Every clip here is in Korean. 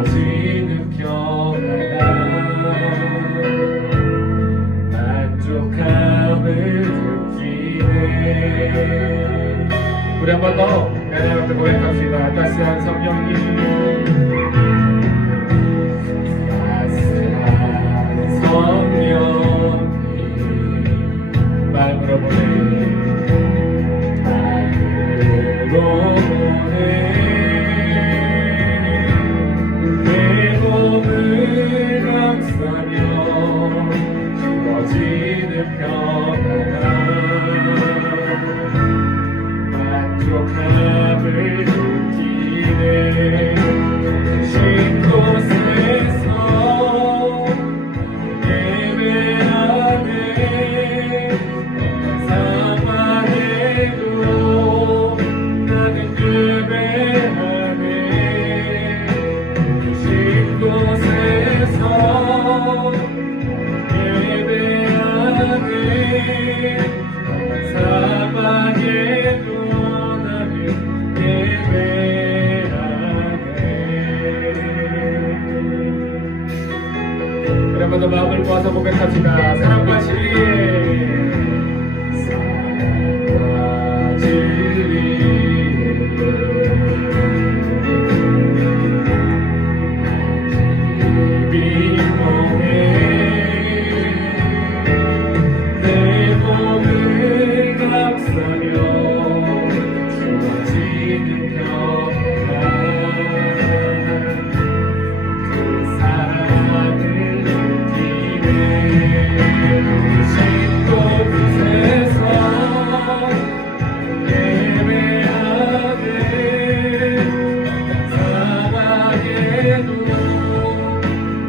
주어지는 평안함 만족함을 느끼네. 우리 한 번 더 하나님 앞에 고백합시다. 따스한 성령님, 따스한 성령님 마음으로 보내, 마음으로 보내. 내 몸을 감싸며 주어지는 평안함 만족함을 느끼네. 신 곳에서 예배하네. 상황에도 나는 예배하네. 신 곳에서 예배하네. 사방에도 나는 예배하네. 우리 한번 더 마음을 모아서 고백합시다. 사랑과 진리에, 사랑과 진리에 비몽해. 내 몸을 감싸며 주어지는 평안 그 사랑을 느끼네. 신 곳에서 예배하네. 상황에도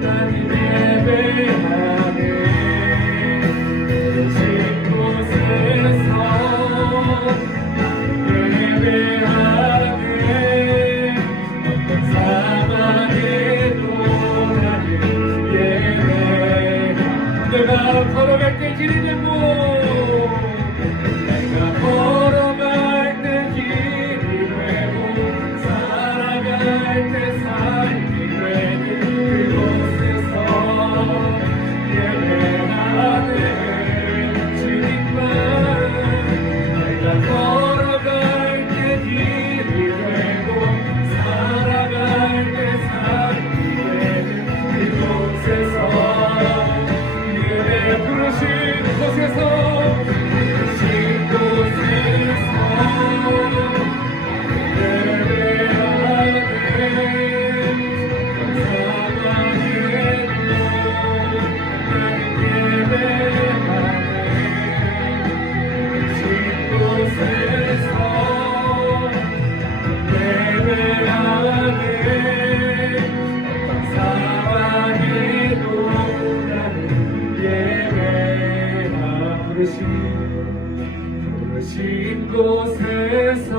나는 예배하네. 신 곳에서 예배하네. 어떤 상황에도 나는 예배하네. 내가 걸어갈 때 길이 되고, 내가 걸어갈 때 길이 되고, 살아갈 때 삶이 되는 그곳에서 예배하네. 주님만 내가 걸어갈 때 길이 되고, 살아갈 때 삶이 되는 그곳에서 예배 부르신 곳에서, 부르신 곳에서 예배하네. 감사하게도 나는 예배하네. 부르신 곳에서 예배하네. 감사하게도 나는 예배하네. 부르신 곳에서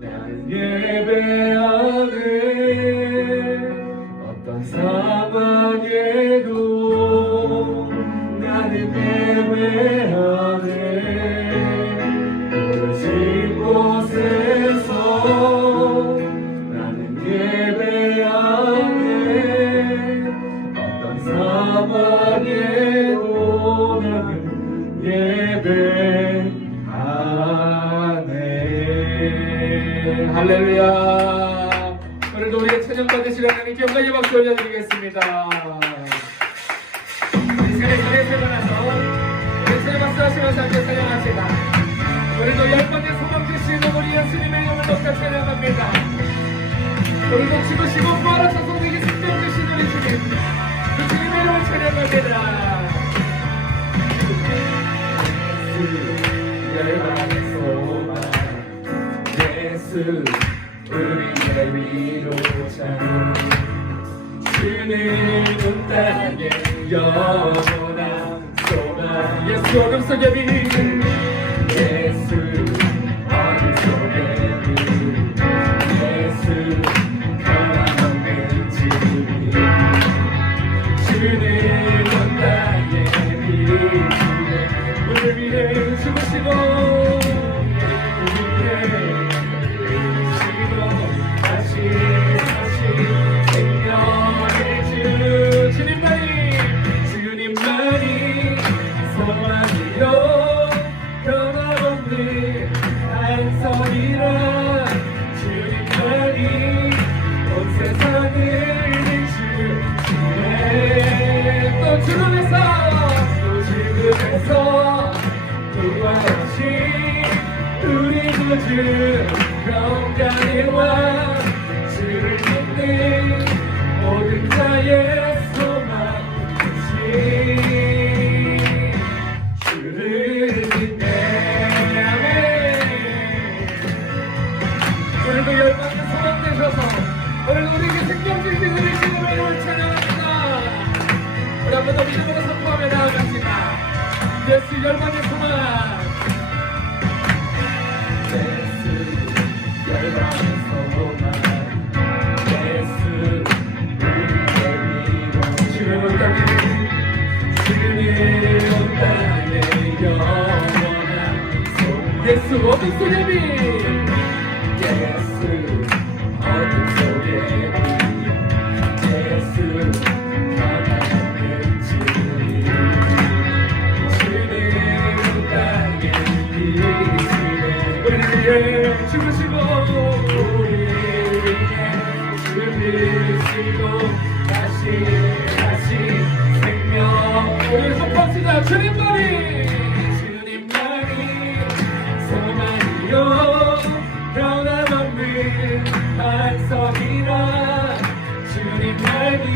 나는 예배하네. 어떤 상황에도 나는 예배하네. 부르신 곳에서 나는 예배하네. 어떤 상황에도 나는 예배하네. 할렐루야. 오늘도 우리의 찬양 받으시려 하나님께 영광의 박수 올려드리겠습니다. 이 시간에 자리에 세워놔서 우리 찬양 박수 하시면서 함께 찬양합시다. 오늘도 열 번째 소망 주시는 우리 예수님의 이름을 높여 찬양합니다. 오늘도 죽으시고 부활하셔서 우리에게 생명 주신 우리 주님, 그 주님의 이름을 찬양합니다. 열방의 소망 예수 우리의 위로자, 주는 땅에 영원한 소망. 예수 어둠 속의 빛, 예수 어둠 속의 빛, 예수 변함 없는 진리, 주는 땅에 빛, 우리를 위해 죽으시고 우리를 위해 다시 죽음에서 또 지금에서 구원하신 우리 구주 평강의 왕 주를 믿는 모든 자의 소망 되신 주를 믿네. 아멘. 오늘도 열방의 소망 되셔서 오늘 우리에게 생명 주신 우리 주님의 이름을 찬양합니다. 우리 한번 더 믿음으로 선포하며 나아갑시다. 예수 열방의 소망 예수 열방의 소망 예수 우리의 위로 주의 온 땅에 영원한 소망 예수 어둠 속의 빛 예수 어둠 속의 빛 예수 변함없는 진리 주님 땅에 비치네 우리를 위해 죽으시고 우리를 위해 죽으시고 다시 생명 우리를 선포합시다. 주님만이 소망이요 변함없는 반석이라 주님만이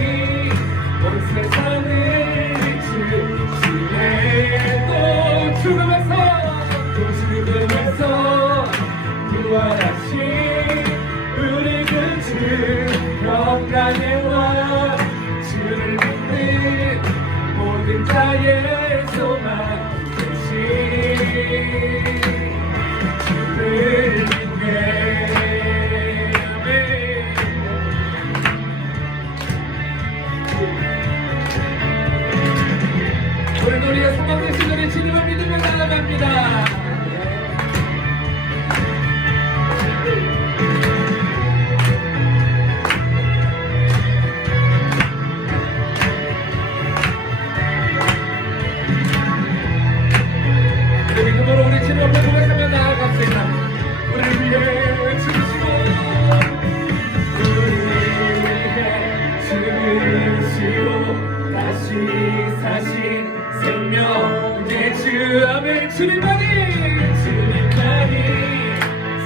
온 세상을 비추시네 또 죽음에서 구원하신 우리 그주 평강의 왕 주를 믿는 모든 자의 소망 되신 주를 믿네. 아멘. 오늘도 우리가 소망 되신 우리 주님을 믿으며 나아갑니다. 믿음으로 우리 주님 앞에 고백하며 나아갑시다. 우리를 위해 죽으시고 우리를 위해 죽으시고 다시 사신 생명 예수 아멘. 주님만이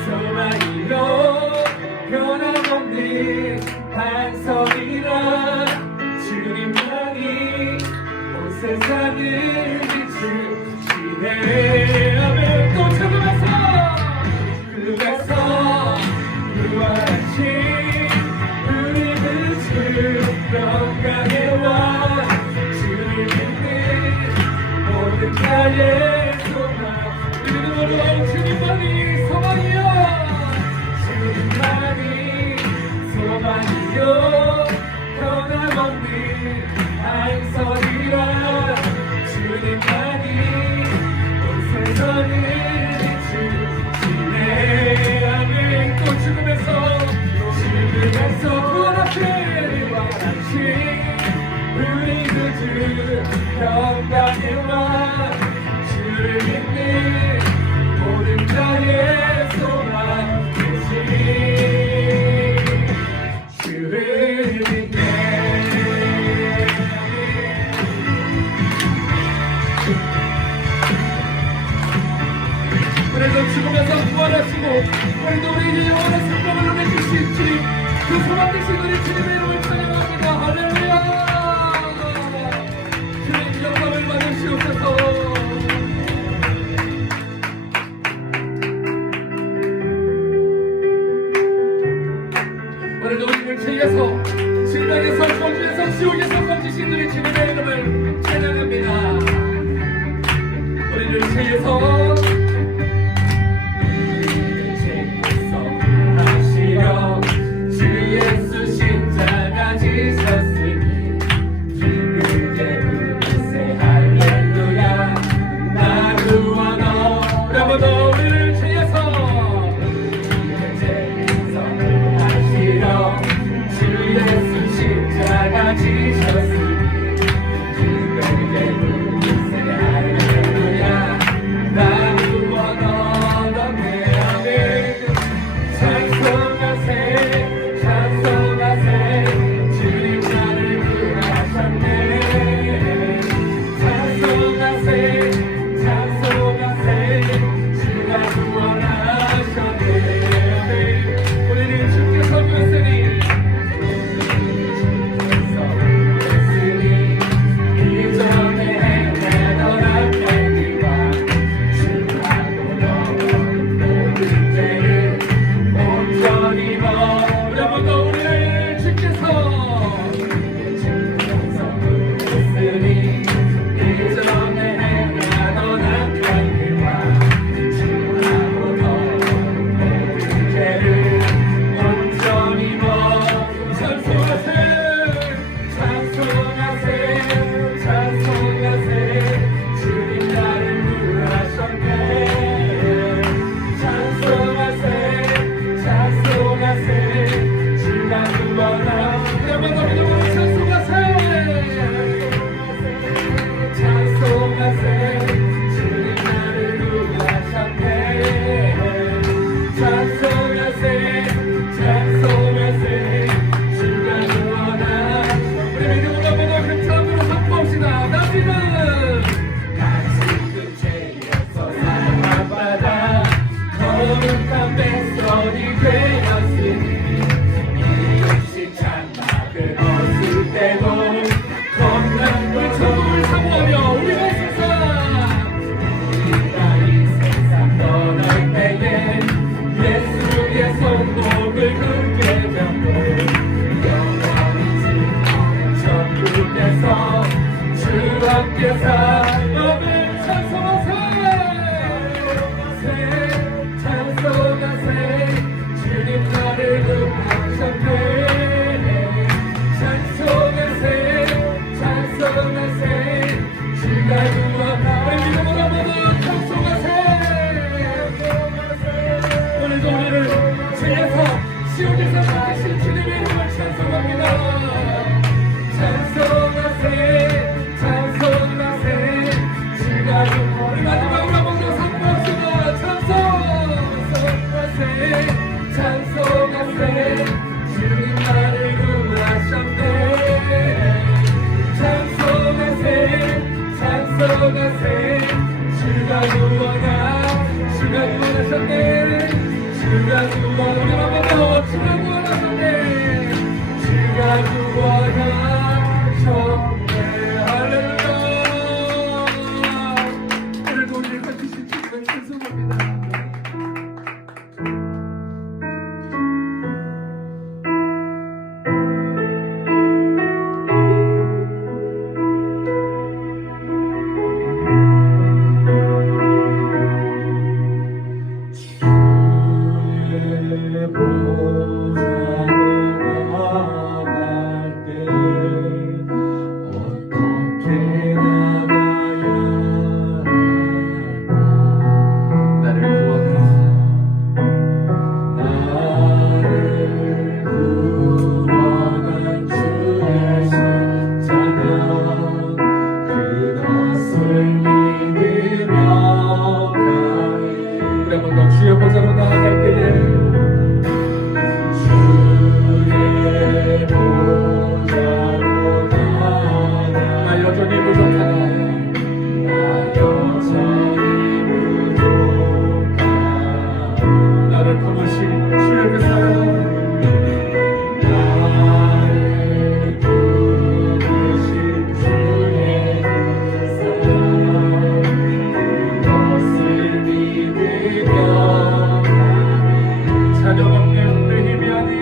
소망이요 변함없는 반석이라 주님만이 온 세상을 비추시네. 아멘. 또 죽음에서 구원하신 우리 그주 평강의 왕 주를 믿는 모든 자의 소망 믿음으로 주님만이 소망이요 변함없는 반석이라 주님만이 온 세상을 비추시네. 아멘. 또 죽음에서 구원하신 우리 그주 평강의 왕 주를 믿는 모든 자의 소망 되신 주를 믿네. 오늘도 죽으면서 부활하시고 오늘도 우리에게 영원한 생명을 보내주신 주님 그 소망 되신 우리 주님의 이름을 찬양합니다. 할렐루야. 주님 영광을 받으시옵소서. 오늘도 우리를 죄에서 질병에서 저주에서 지옥에서 건지신 우리 주님의 이름을 찬양합니다. 우리를 죄에서 하시려 주 예수 십자가 지셨으니 기쁘게 부르세 할렐루야. 나 구원하려고 너를 죄에서 주 예수 십자가 지셨으니 함께 사랑을 찬송하세 찬송하세 주님 나를 구하셨네 찬송하세 찬송하세 주가 구원하 우리 믿음으로 모두 찬송하세 오늘도 우리를 주에서 시온에서 받으신 주님의 이름을 찬송합니다 찬송하세 찬송하세 주가 우리 마지막으로 모두 선포합시다 찬송하세 찬송하세 주님 나를 구하셨네 찬송하세 찬송하세 주가 구원하셨네 주가 구원하셨네 주가 구원하셨네 주가 구원하셨네 할렐루야 오늘도 우리를 가지신 주님을 찬송합니다 주의 보좌로 나아갈 때에 주의 보좌로 나아가 나 여전히 부족하다 나 여전히 부족하다 나를 품으신 주의 그 사랑 나를 품으신 주의 그 사랑 그것을 믿으며 자녀 없는 내 힘이 아닌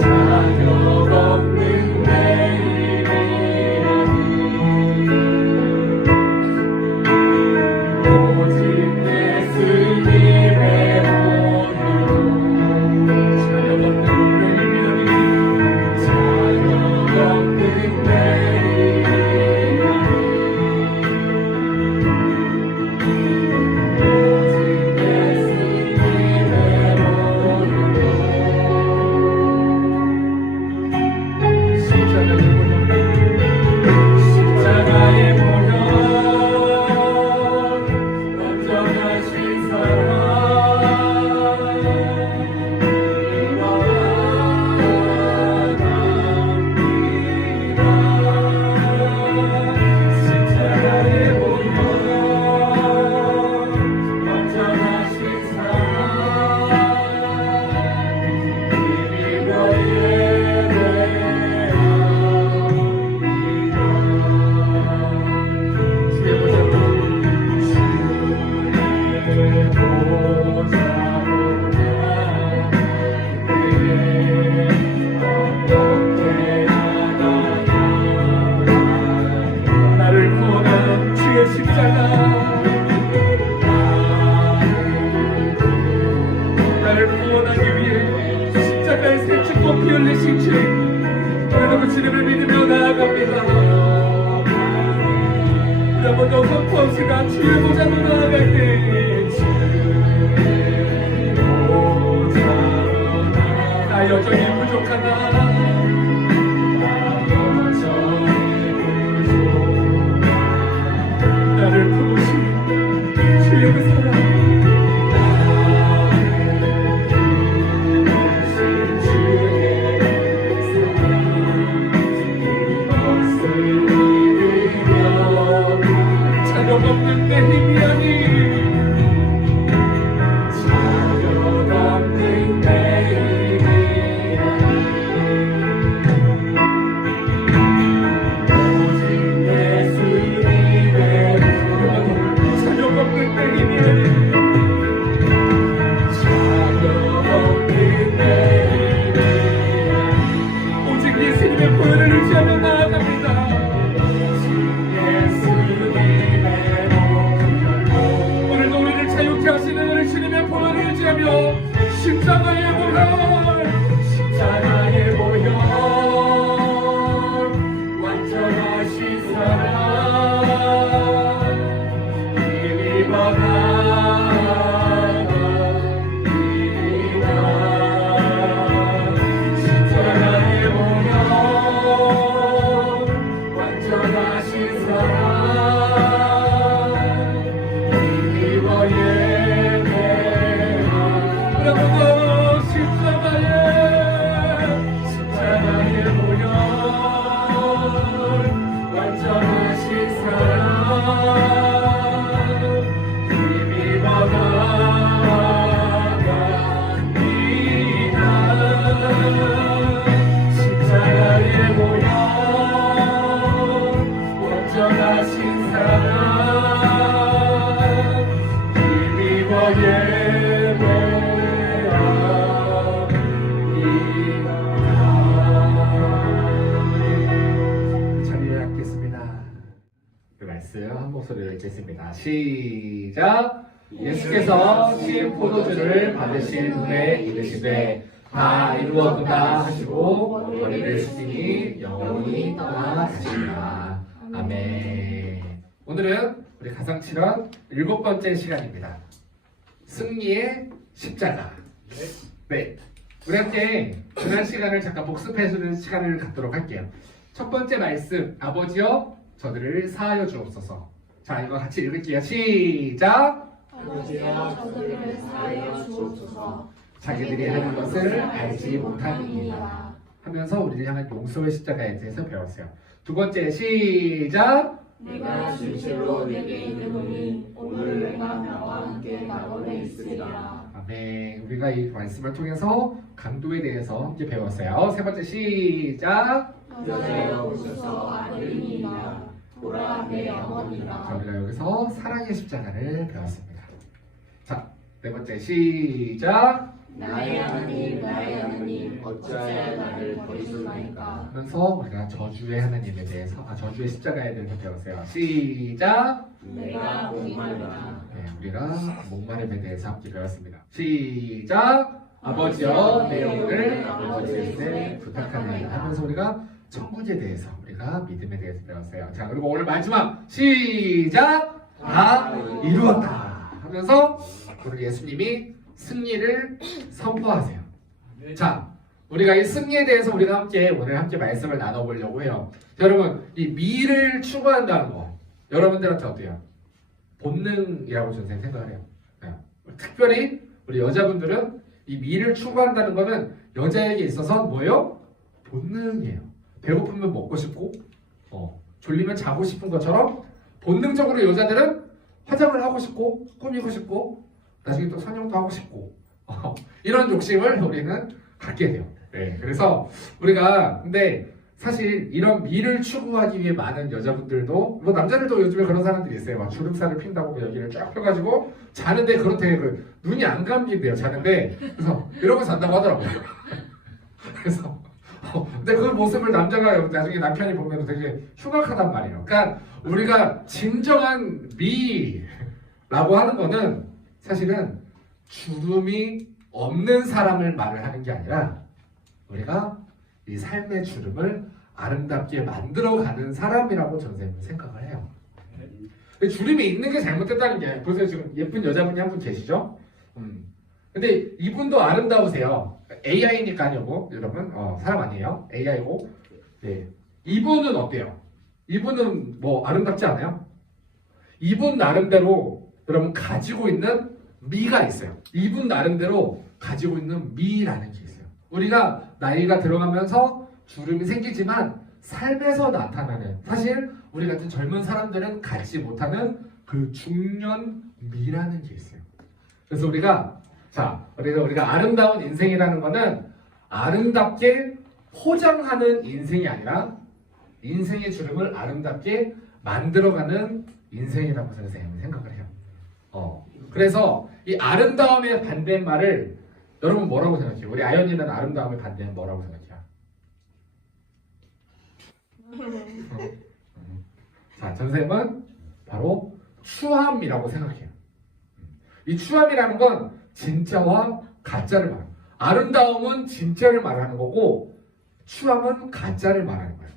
자녀 없는 내 힘이 아닌 오직 내 주님의 본으로 자녀 없는 내 힘이 아닌 자녀 없는 내 힘이 나를 구원하기 위해 십자가에 새치고 피 흘리신 주님 오늘도 그 주님을 믿으며 나아갑니다 우리 한번더 선포합시다 주의 보좌로 나아갈 때 나 여전히 부족하다 나를 품으신 주의 그 사랑 없는 내 힘이 아닌 자격 없는 내 힘이 아닌 오직 내 주님의 자격 없는 내 힘이 아닌 자격 없는 내 힘이 아닌 오직 예수님의 보혈을 의지하며 나아갑니다 말씀 한 목소리로 읽겠습니다. 시작! 예수께서 신 포도주를 받으신 후에 이르시되 다 이루었도다 하시고 머리를 숙이니 영혼이 떠나가시니라. 아멘. 오늘은 우리 가상칠언 7번째 시간입니다. 승리의 십자가. 네, 우리 함께 지난 시간을 잠깐 복습해주는 시간을 갖도록 할게요. 첫 번째 말씀, 아버지여 저들을 사하여 주옵소서. 자, 이거 같이 읽을게요. 시작! 아버지여 저들을 사하여 주옵소서. 자기들이 하는 것을 알지 못함이니라 하면서 우리를 향한 용서의 십자가에 대해서 배웠어요. 두 번째, 시작! 내가 진실로 내게 이르노니 오늘 내가 나와 함께 낙원에 있으리라. 아멘. 우리가 이 말씀을 통해서 강도에 대해서 이제 배웠어요. 세 번째, 시작! 여자여 오셔서 아들이니라. 보라 내 자, 어머니라. 우리가 여기서 사랑의 십자가를 배웠습니다. 자, 네 번째, 시작! 나의 하나님 어찌하여 나를 버리시나이까. 하면서 우리가 저주의 하나님에 대해서, 저주의 십자가에 대해서 배웠어요. 시작! 내가 목마르다. 네, 우리가 목마름에 대해서 함께 배웠습니다. 시작! 아버지여 내 영혼을 아버지에게 부탁하나이다 하면서 우리가 천국에 대해서, 우리가 믿음에 대해서 배웠어요. 자, 그리고 오늘 마지막, 시작! 다 이루었다 하면서 우리 예수님이 승리를 선포하세요. 자, 우리가 이 승리에 대해서 우리가 오늘 함께 말씀을 나눠보려고 해요. 여러분, 이 미를 추구한다는 거 여러분들한테 어때요? 본능이라고 저는 생각을 해요. 특별히 우리 여자분들은 이 미를 추구한다는 거는 여자에게 있어서 뭐예요? 본능이에요. 배고프면 먹고 싶고 졸리면 자고 싶은 것처럼 본능적으로 여자들은 화장을 하고 싶고 꾸미고 싶고 나중에 또 성형도 하고 싶고 이런 욕심을 우리는 갖게 돼요. 네, 그래서 우리가 근데 사실 이런 미를 추구하기 위해 많은 여자분들도 뭐 남자들도 요즘에 그런 사람들이 있어요. 막 주름살을 핀다고 여기를 쫙 펴가지고 자는데 그렇대 눈이 안 감긴대요. 자는데 그래서 이러고 잔다고 하더라고요. 그래서 근데 그 모습을 남자가 나중에 남편이 보면 되게 흉악하단 말이에요. 그러니까 우리가 진정한 미라고 하는 거는 사실은 주름이 없는 사람을 말을 하는 게 아니라 우리가 이 삶의 주름을 아름답게 만들어가는 사람이라고 저는 생각을 해요. 주름이 있는 게 잘못됐다는 게 보세요. 지금 예쁜 여자분이 한 분 계시죠? 근데 이분도 아름다우세요. AI니까요, 여러분. 사람 아니에요. AI고. 네. 이분은 어때요? 이분은 뭐 아름답지 않아요? 이분 나름대로 여러분 가지고 있는 미가 있어요. 이분 나름대로 가지고 있는 미라는 게 있어요. 우리가 나이가 들어가면서 주름이 생기지만 삶에서 나타나는, 사실 우리 같은 젊은 사람들은 갖지 못하는 그 중년미라는 게 있어요. 그래서 우리가 아름다운 인생이라는 거는 아름답게 포장하는 인생이 아니라 인생의 주름을 아름답게 만들어가는 인생이라고 저는 생각을 해요. 그래서 이 아름다움의 반대말을 여러분 뭐라고 생각해요? 우리 아연이는 아름다움의 반대는 뭐라고 생각해요? 자, 전쌤은 바로 추함이라고 생각해요. 이 추함이라는 건 진짜와 가짜를 말해요. 아름다움은 진짜를 말하는 거고 추함은 가짜를 말하는 거예요.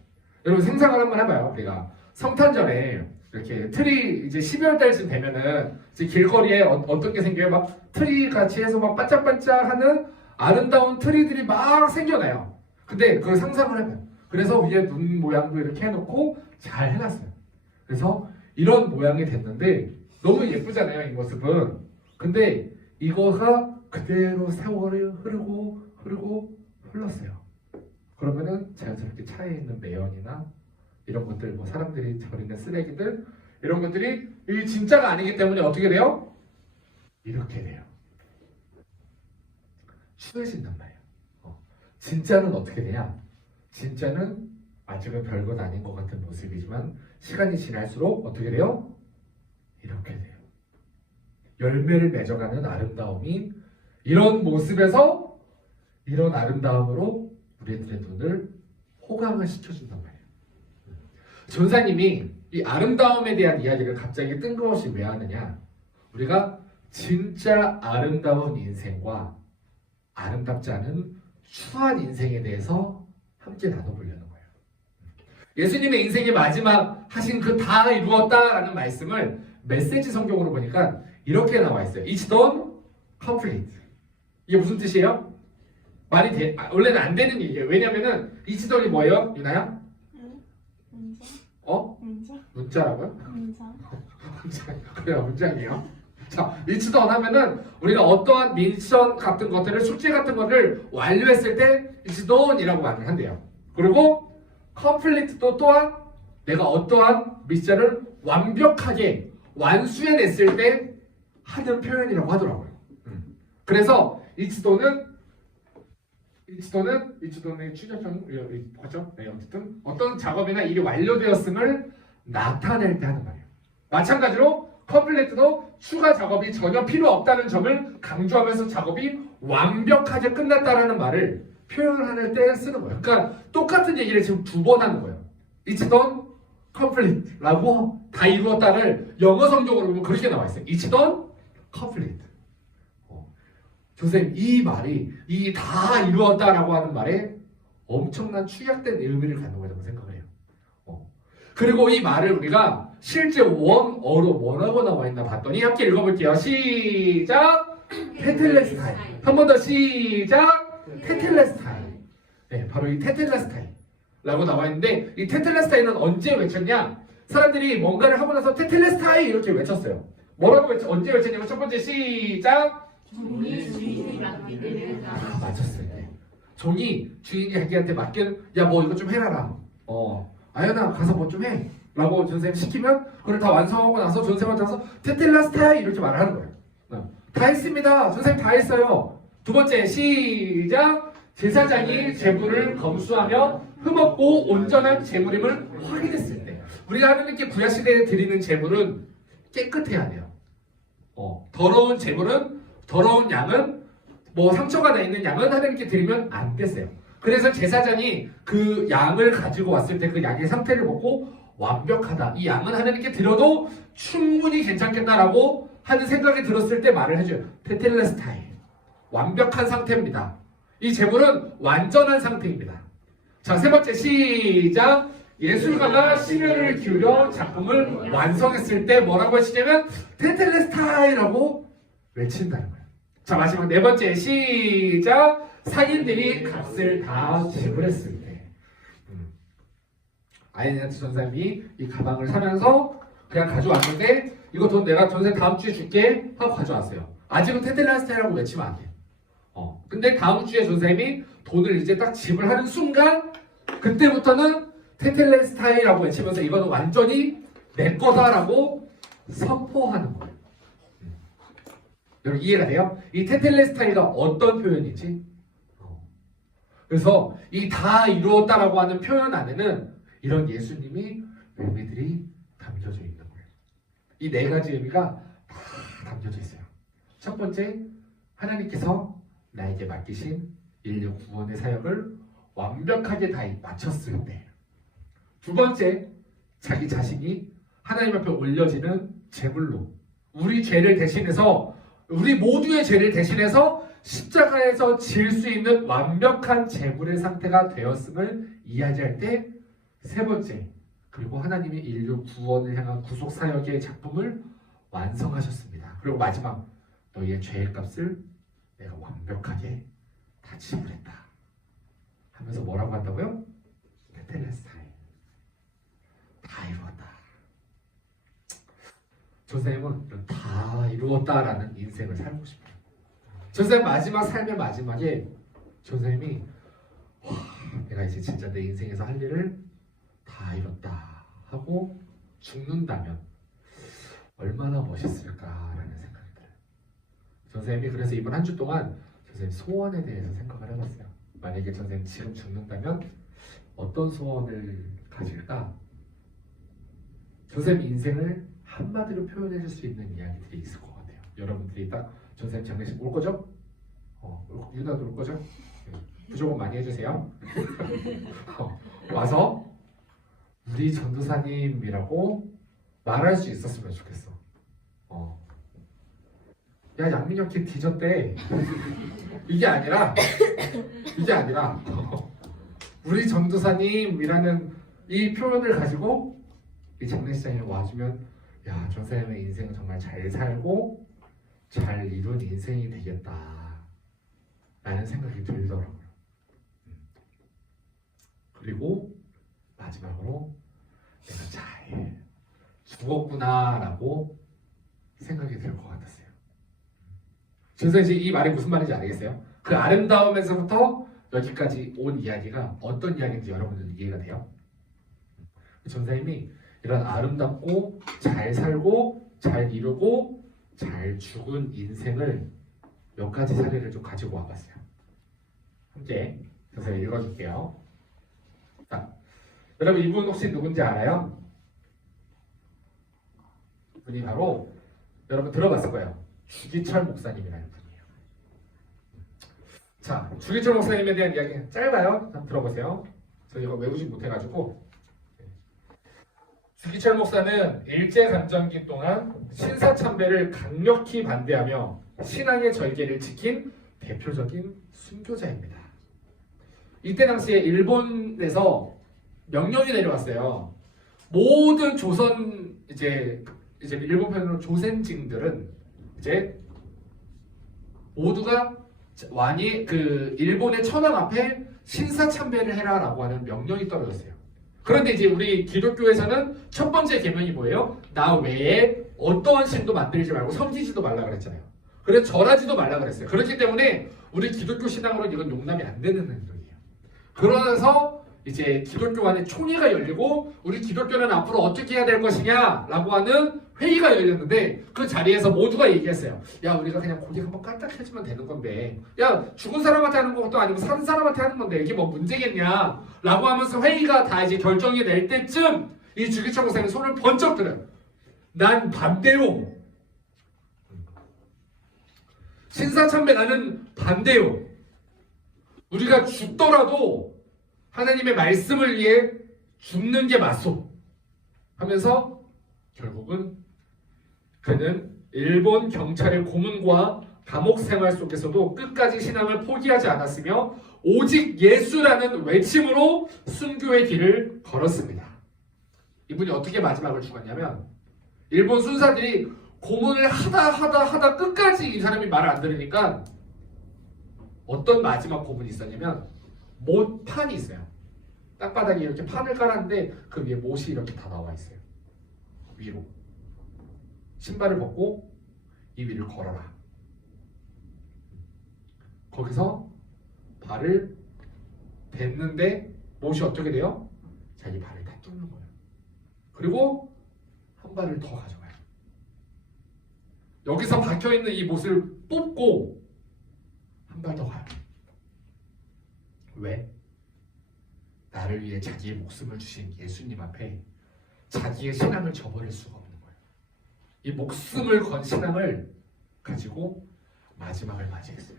여러분 상상을 한번 해봐요. 우리가 성탄절에 이렇게 트리 이제 12월 달쯤 되면은 이제 길거리에 어떤 게 생겨요? 막 트리 같이 해서 막 반짝반짝하는 아름다운 트리들이 막 생겨나요. 근데 그걸 상상을 해봐요. 그래서 위에 눈 모양도 이렇게 해놓고 잘 해놨어요. 그래서 이런 모양이 됐는데 너무 예쁘잖아요, 이 모습은. 근데 이거가 그대로 세월이 흐르고 흘렀어요. 그러면은 자연스럽게 차에 있는 매연이나 이런 것들, 뭐 사람들이 버리는 쓰레기들, 이런 것들이 이 진짜가 아니기 때문에 어떻게 돼요? 이렇게 돼요. 추해진단 말이에요. 진짜는 어떻게 되냐? 진짜는 아직은 별것 아닌 것 같은 모습이지만 시간이 지날수록 어떻게 돼요? 이렇게 돼요. 열매를 맺어가는 아름다움이 이런 모습에서 이런 아름다움으로 우리들의 눈을 호강을 시켜준단 말이에요. 전사님이 이 아름다움에 대한 이야기를 갑자기 뜬금없이 왜 하느냐? 우리가 진짜 아름다운 인생과 아름답지 않은 추한 인생에 대해서 함께 나눠보려는 거예요. 예수님의 인생의 마지막 하신 그 다 이루었다라는 말씀을 메시지 성경으로 보니까 이렇게 나와 있어요. It's done, complete. 이게 무슨 뜻이에요? 원래는 안 되는 얘기예요. 왜냐면은 It's done이 뭐예요? 유나야? 문자라고요? 그래요, 문장이에요. 자, It's done 하면은 우리가 어떠한 미션 같은 것들을, 숙제 같은 것을 완료했을 때 It's done이라고 말을 한대요. 그리고 complete도 또한 내가 어떠한 미션을 완벽하게 완수해냈을 때 하는 표현이라고 하더라고요. 그래서 It's done의 추격형 뭐죠? 네, 어쨌든 어떤 작업이나 일이 완료되었음을 나타낼 때 하는 말이에요. 마찬가지로 컴플리트도 추가 작업이 전혀 필요 없다는 점을 강조하면서 작업이 완벽하게 끝났다라는 말을 표현할 때 쓰는 거예요. 그러니까 똑같은 얘기를 지금 두 번 하는 거예요. It's done, complete라고 다 이루었다를 영어 성경으로 보면 그렇게 나와 있어요. It's done, complete. 선생님, 이 말이 이 다 이루었다라고 하는 말에 엄청난 축약된 의미를 갖는 거라고 생각을 해요. 그리고 이 말을 우리가 실제 원어로 뭐라고 나와 있나 봤더니 함께 읽어볼게요. 시작! 테텔레스타이. 한 번 더 시작! 테텔레스타이. 네, 바로 이 테텔레스타이라고 나와 있는데 이 테텔레스타이는 언제 외쳤냐? 사람들이 뭔가를 하고 나서 테텔레스타이 이렇게 외쳤어요. 뭐라고 언제 외쳤냐면 첫 번째 시작! 종이 주인이 맡기기를 맞췄어요. 네. 종이 주인이 자기한테 야 뭐 이거 좀 해라라. 아연아 가서 뭐 좀 해. 라고 전생님 시키면 그걸 다 완성하고 나서 전생한테 가서 테텔라스타이 이렇게 말을 하는 거예요. 다 했습니다. 전생님 다 했어요. 두 번째 시작. 제사장이 제물을 검수하며 흠없고 온전한 제물임을 확인했을 때 우리가 하나님께 구약 시대에 드리는 제물은 깨끗해야 돼요. 더러운 제물은 더러운 양은 뭐 상처가 나 있는 양은 하나님께 드리면 안 됐어요. 그래서 제사장이 그 양을 가지고 왔을 때 그 양의 상태를 보고 완벽하다. 이 양은 하나님께 드려도 충분히 괜찮겠다라고 하는 생각이 들었을 때 말을 해줘요. 테텔레스타이. 완벽한 상태입니다. 이 제물은 완전한 상태입니다. 자, 세 번째 시작. 예술가가 심혈을 기울여 작품을 완성했을 때 뭐라고 하시냐면 테텔레스타이라고 외친다는 거예요. 자, 마지막 네 번째 시작. 상인들이 값을 다 지불했을 때 아이네트 전사님이 이 가방을 사면서 그냥 가져왔는데 이거 돈 내가 전세 다음 주에 줄게 하고 가져왔어요. 아직은 테텔레스타이라고 외치면 안 돼. 근데 다음 주에 전사님이 돈을 이제 딱 지불하는 순간 그때부터는 테텔레스타이라고 외치면서 이거는 완전히 내 거다라고 선포하는 거예요. 여러분 이해가 돼요? 이 테텔레스타이가 어떤 표현이지? 그래서 이 다 이루었다라고 하는 표현 안에는 이런 예수님이 의미들이 담겨져 있는 거예요. 이 네 가지 의미가 다 담겨져 있어요. 첫 번째, 하나님께서 나에게 맡기신 인류 구원의 사역을 완벽하게 다 마쳤을 때. 두 번째, 자기 자신이 하나님 앞에 올려지는 제물로 우리 죄를 대신해서 우리 모두의 죄를 대신해서 십자가에서 질 수 있는 완벽한 제물의 상태가 되었음을 이야기할 때 세 번째, 그리고 하나님의 인류 구원을 향한 구속 사역의 작품을 완성하셨습니다. 그리고 마지막, 너희의 죄의 값을 내가 완벽하게 다 지불했다 하면서 뭐라고 한다고요? 테텔레스타이. 다 이루었다. 조쌤은 다 이루었다라는 인생을 살고 싶어요. 조쌤 마지막 삶의 마지막에 조쌤이 내가 이제 진짜 내 인생에서 할 일을 다 이뤘다 하고 죽는다면 얼마나 멋있을까라는 생각이 들어요. 조쌤이 그래서 이번 한 주 동안 조쌤 소원에 대해서 생각을 해봤어요. 만약에 조쌤 지금 죽는다면 어떤 소원을 가질까? 조쌤 인생을 한마디로 표현해 줄 수 있는 이야기들이 있을 것 같아요. 여러분들이 딱 조쌤 장례식 올 거죠? 유나도 올 거죠? 부족은 많이 해주세요. 와서 우리 전도사님이라고 말할 수 있었으면 좋겠어. 야, 양민혁 걔 뒤졌대. 이게 아니라 우리 전도사님이라는 이 표현을 가지고 이 장례식장에 와주면 야, 저 사람의 인생은 정말 잘 살고 잘 이룬 인생이 되겠다 라는 생각이 들더라고요. 그리고 마지막으로 내가 잘 죽었구나 라고 생각이 들 것 같았어요. 그래서 이제 이 말이 무슨 말인지 알겠어요? 그 아름다움에서부터 여기까지 온 이야기가 어떤 이야기인지 여러분들 이해가 돼요? 전사님이 이런 아름답고 잘 살고 잘 이루고 잘 죽은 인생을 몇 가지 사례를 좀 가지고 와봤어요. 함께 그래서 읽어줄게요. 자, 여러분 이분 혹시 누군지 알아요? 이분이 바로 여러분 들어봤을 거예요. 주기철 목사님이라는 분이에요. 자, 주기철 목사님에 대한 이야기 짧아요. 한번 들어보세요. 저 이거 외우지 못해가지고. 주기철 목사는 일제감정기 동안 신사참배를 강력히 반대하며 신앙의 절개를 지킨 대표적인 순교자입니다. 이때 당시에 일본에서 명령이 내려왔어요. 모든 조선 이제 일본 편으로 조선징들은 이제 모두가 완이 그 일본의 천황 앞에 신사참배를 해라라고 하는 명령이 떨어졌어요. 그런데 이제 우리 기독교에서는 첫 번째 계명이 뭐예요? 나 외에 어떠한 신도 만들지 말고 섬기지도 말라 그랬잖아요. 그래서 절하지도 말라 그랬어요. 그렇기 때문에 우리 기독교 신앙으로는 이건 용납이 안 되는 행동이에요. 그러면서 이제 기독교 안에 총회가 열리고 우리 기독교는 앞으로 어떻게 해야 될 것이냐라고 하는 회의가 열렸는데 그 자리에서 모두가 얘기했어요. 야, 우리가 그냥 고개 한번 까딱해주면 되는 건데, 야, 죽은 사람한테 하는 것도 아니고 산 사람한테 하는 건데 이게 뭐 문제겠냐 라고 하면서 회의가 다 이제 결정이 될 때쯤 이 주기철 목사님이 손을 번쩍 들어요. 난 반대요. 신사참배 나는 반대요. 우리가 죽더라도 하나님의 말씀을 위해 죽는 게 맞소 하면서 결국은 그는 일본 경찰의 고문과 감옥 생활 속에서도 끝까지 신앙을 포기하지 않았으며 오직 예수라는 외침으로 순교의 길을 걸었습니다. 이분이 어떻게 마지막을 죽었냐면 일본 순사들이 고문을 하다 끝까지 이 사람이 말을 안 들으니까 어떤 마지막 고문이 있었냐면 못판이 있어요. 땅바닥에 이렇게 판을 깔았는데 그 위에 못이 이렇게 다 나와 있어요. 위로. 신발을 벗고 이 위를 걸어라. 거기서 발을 댔는데 못이 어떻게 돼요? 자기 발을 다 뚫는 거예요. 그리고 한 발을 더 가져가요. 여기서 박혀있는 이 못을 뽑고 한 발 더 가요. 왜? 나를 위해 자기의 목숨을 주신 예수님 앞에 자기의 신앙을 저버릴 수가 없는 거예요. 이 목숨을 건 신앙을 가지고 마지막을 맞이했어요.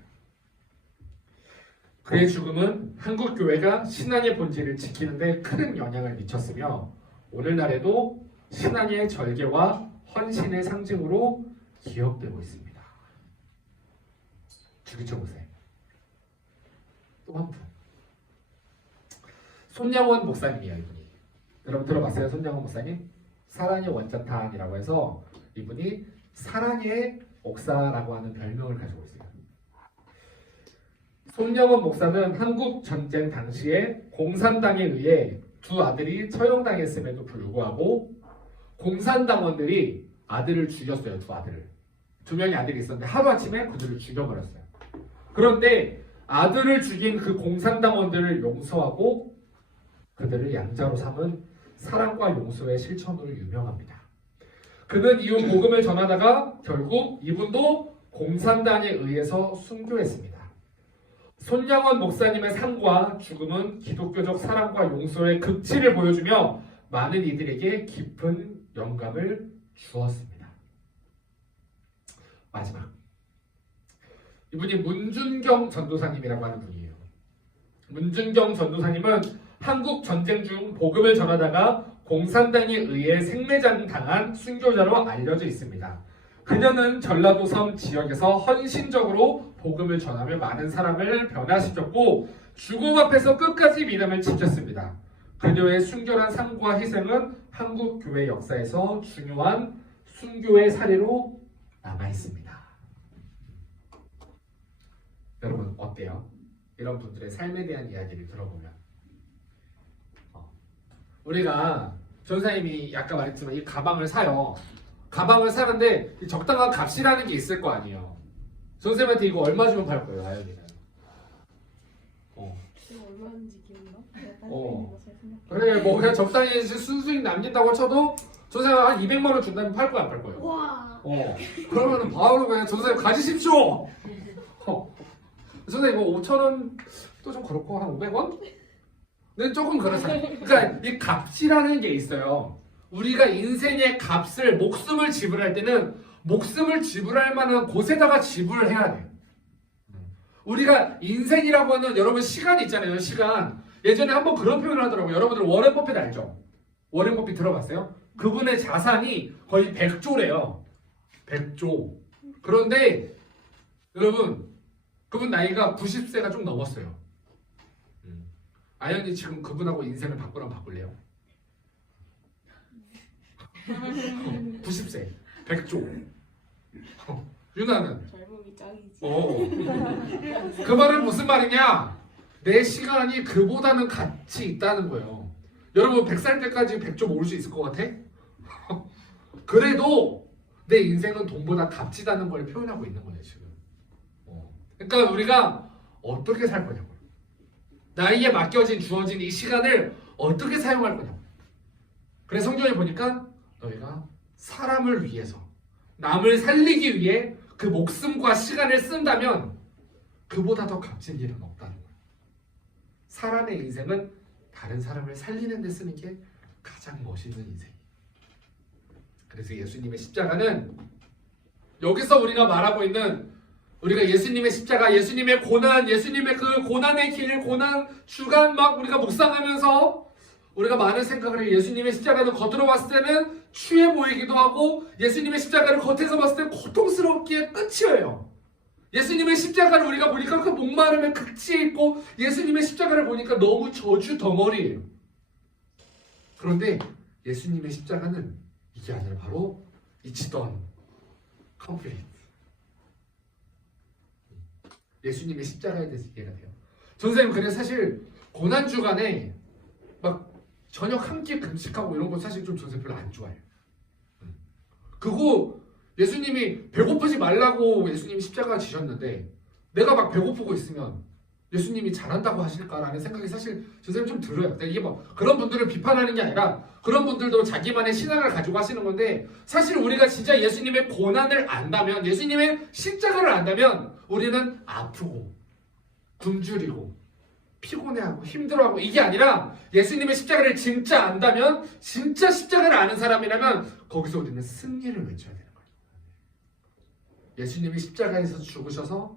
그의 죽음은 한국 교회가 신앙의 본질을 지키는 데 큰 영향을 미쳤으며 오늘날에도 신앙의 절개와 헌신의 상징으로 기억되고 있습니다. 주기철 목사님. 또 한 분. 손양원 목사님이에요. 이분이. 여러분 들어봤어요? 손양원 목사님? 사랑의 원자탄이라고 해서 이분이 사랑의 목사라고 하는 별명을 가지고 있어요. 손양원 목사는 한국 전쟁 당시에 공산당에 의해 두 아들이 처형당했음에도 불구하고 공산당원들이 아들을 죽였어요. 두 아들을. 두 명의 아들이 있었는데 하루아침에 그들을 죽여버렸어요. 그런데 아들을 죽인 그 공산당원들을 용서하고 그들을 양자로 삼은 사랑과 용서의 실천으로 유명합니다. 그는 이후 복음을 전하다가 결국 이분도 공산당에 의해서 순교했습니다. 손양원 목사님의 삶과 죽음은 기독교적 사랑과 용서의 극치를 보여주며 많은 이들에게 깊은 영감을 주었습니다. 마지막. 이분이 문준경 전도사님이라고 하는 분이에요. 문준경 전도사님은 한국 전쟁 중 복음을 전하다가 공산당에 의해 생매장당한 순교자로 알려져 있습니다. 그녀는 전라도 섬 지역에서 헌신적으로 복음을 전하며 많은 사람을 변화시켰고 죽음 앞에서 끝까지 믿음을 지켰습니다. 그녀의 순결한 삶과 희생은 한국 교회 역사에서 중요한 순교의 사례로 남아 있습니다. 여러분 어때요? 이런 분들의 삶에 대한 이야기를 들어보면 우리가 전사님이 아까 말했지만 이 가방을 사요. 가방을 사는데 적당한 값이라는 게 있을 거 아니에요. 전사님한테 이거 얼마 주면 팔 거예요, 아연이는? 지금 얼마인지 기억나? 그래 뭐 그냥 적당히 순수익 남긴다고 쳐도 전사님 한 200만 원 준다면 팔 거야, 안 팔 거예요? 와. 그러면은 바로 그냥 전사님 가지십시오. 전사님 이거 5천 원 또 좀 그렇고 한 500원? 는 조금 그렇잖아요. 그러니까 이 값이라는 게 있어요. 우리가 인생의 값을 목숨을 지불할 때는 목숨을 지불할 만한 곳에다가 지불을 해야 돼요. 우리가 인생이라고 하는 여러분 시간 있잖아요. 시간. 예전에 한번 그런 표현을 하더라고요. 여러분들 워렌 버핏 알죠? 워렌 버핏 들어봤어요? 그분의 자산이 거의 100조래요. 100조. 그런데 여러분 그분 나이가 90세가 좀 넘었어요. 아연이 지금 그분하고 인생을 바꾸라면 바꿀래요? 90세 100조. 유나는? 젊음이 짱이지. 그 말은 무슨 말이냐? 내 시간이 그보다는 가치 있다는 거예요. 여러분 100살 때까지 100조 모을 수 있을 것 같아? 그래도 내 인생은 돈보다 값지다는 걸 표현하고 있는 거예요 지금. 그러니까 우리가 어떻게 살 거냐고요. 나에게 맡겨진 주어진 이 시간을 어떻게 사용할 거냐고. 그래서 성경에 보니까 너희가 사람을 위해서 남을 살리기 위해 그 목숨과 시간을 쓴다면 그보다 더 값진 일은 없다는 거예요. 사람의 인생은 다른 사람을 살리는 데 쓰는 게 가장 멋있는 인생이에요. 그래서 예수님의 십자가는 여기서 우리가 말하고 있는 우리가 예수님의 십자가, 예수님의 고난, 예수님의 그 고난의 길, 고난 주간 막 우리가 묵상하면서 우리가 많은 생각을 해요. 예수님의 십자가는 겉으로 봤을 때는 추해 보이기도 하고 예수님의 십자가를 겉에서 봤을 때는 고통스럽기에 끝이에요. 예수님의 십자가를 우리가 보니까 그 목마름의 극치에 있고 예수님의 십자가를 보니까 너무 저주 덩어리예요. 그런데 예수님의 십자가는 이게 아니라 바로 It's done, complete. 예수님의 십자가에 대해서 이해가 돼요. 전사님 그래 사실 고난 주간에 막 저녁 한 끼 금식하고 이런 거 사실 좀 전사님 별로 안 좋아해요. 그거 예수님이 배고프지 말라고 예수님이 십자가 지셨는데 내가 막 배고프고 있으면 예수님이 잘한다고 하실까라는 생각이 사실 전사님 좀 들어요. 근데 이게 뭐 그런 분들을 비판하는 게 아니라 그런 분들도 자기만의 신앙을 가지고 하시는 건데 사실 우리가 진짜 예수님의 고난을 안다면 예수님의 십자가를 안다면 우리는 아프고 굶주리고 피곤해하고 힘들어하고 이게 아니라 예수님의 십자가를 진짜 안다면 진짜 십자가를 아는 사람이라면 거기서 우리는 승리를 외쳐야 되는 거예요. 예수님이 십자가에서 죽으셔서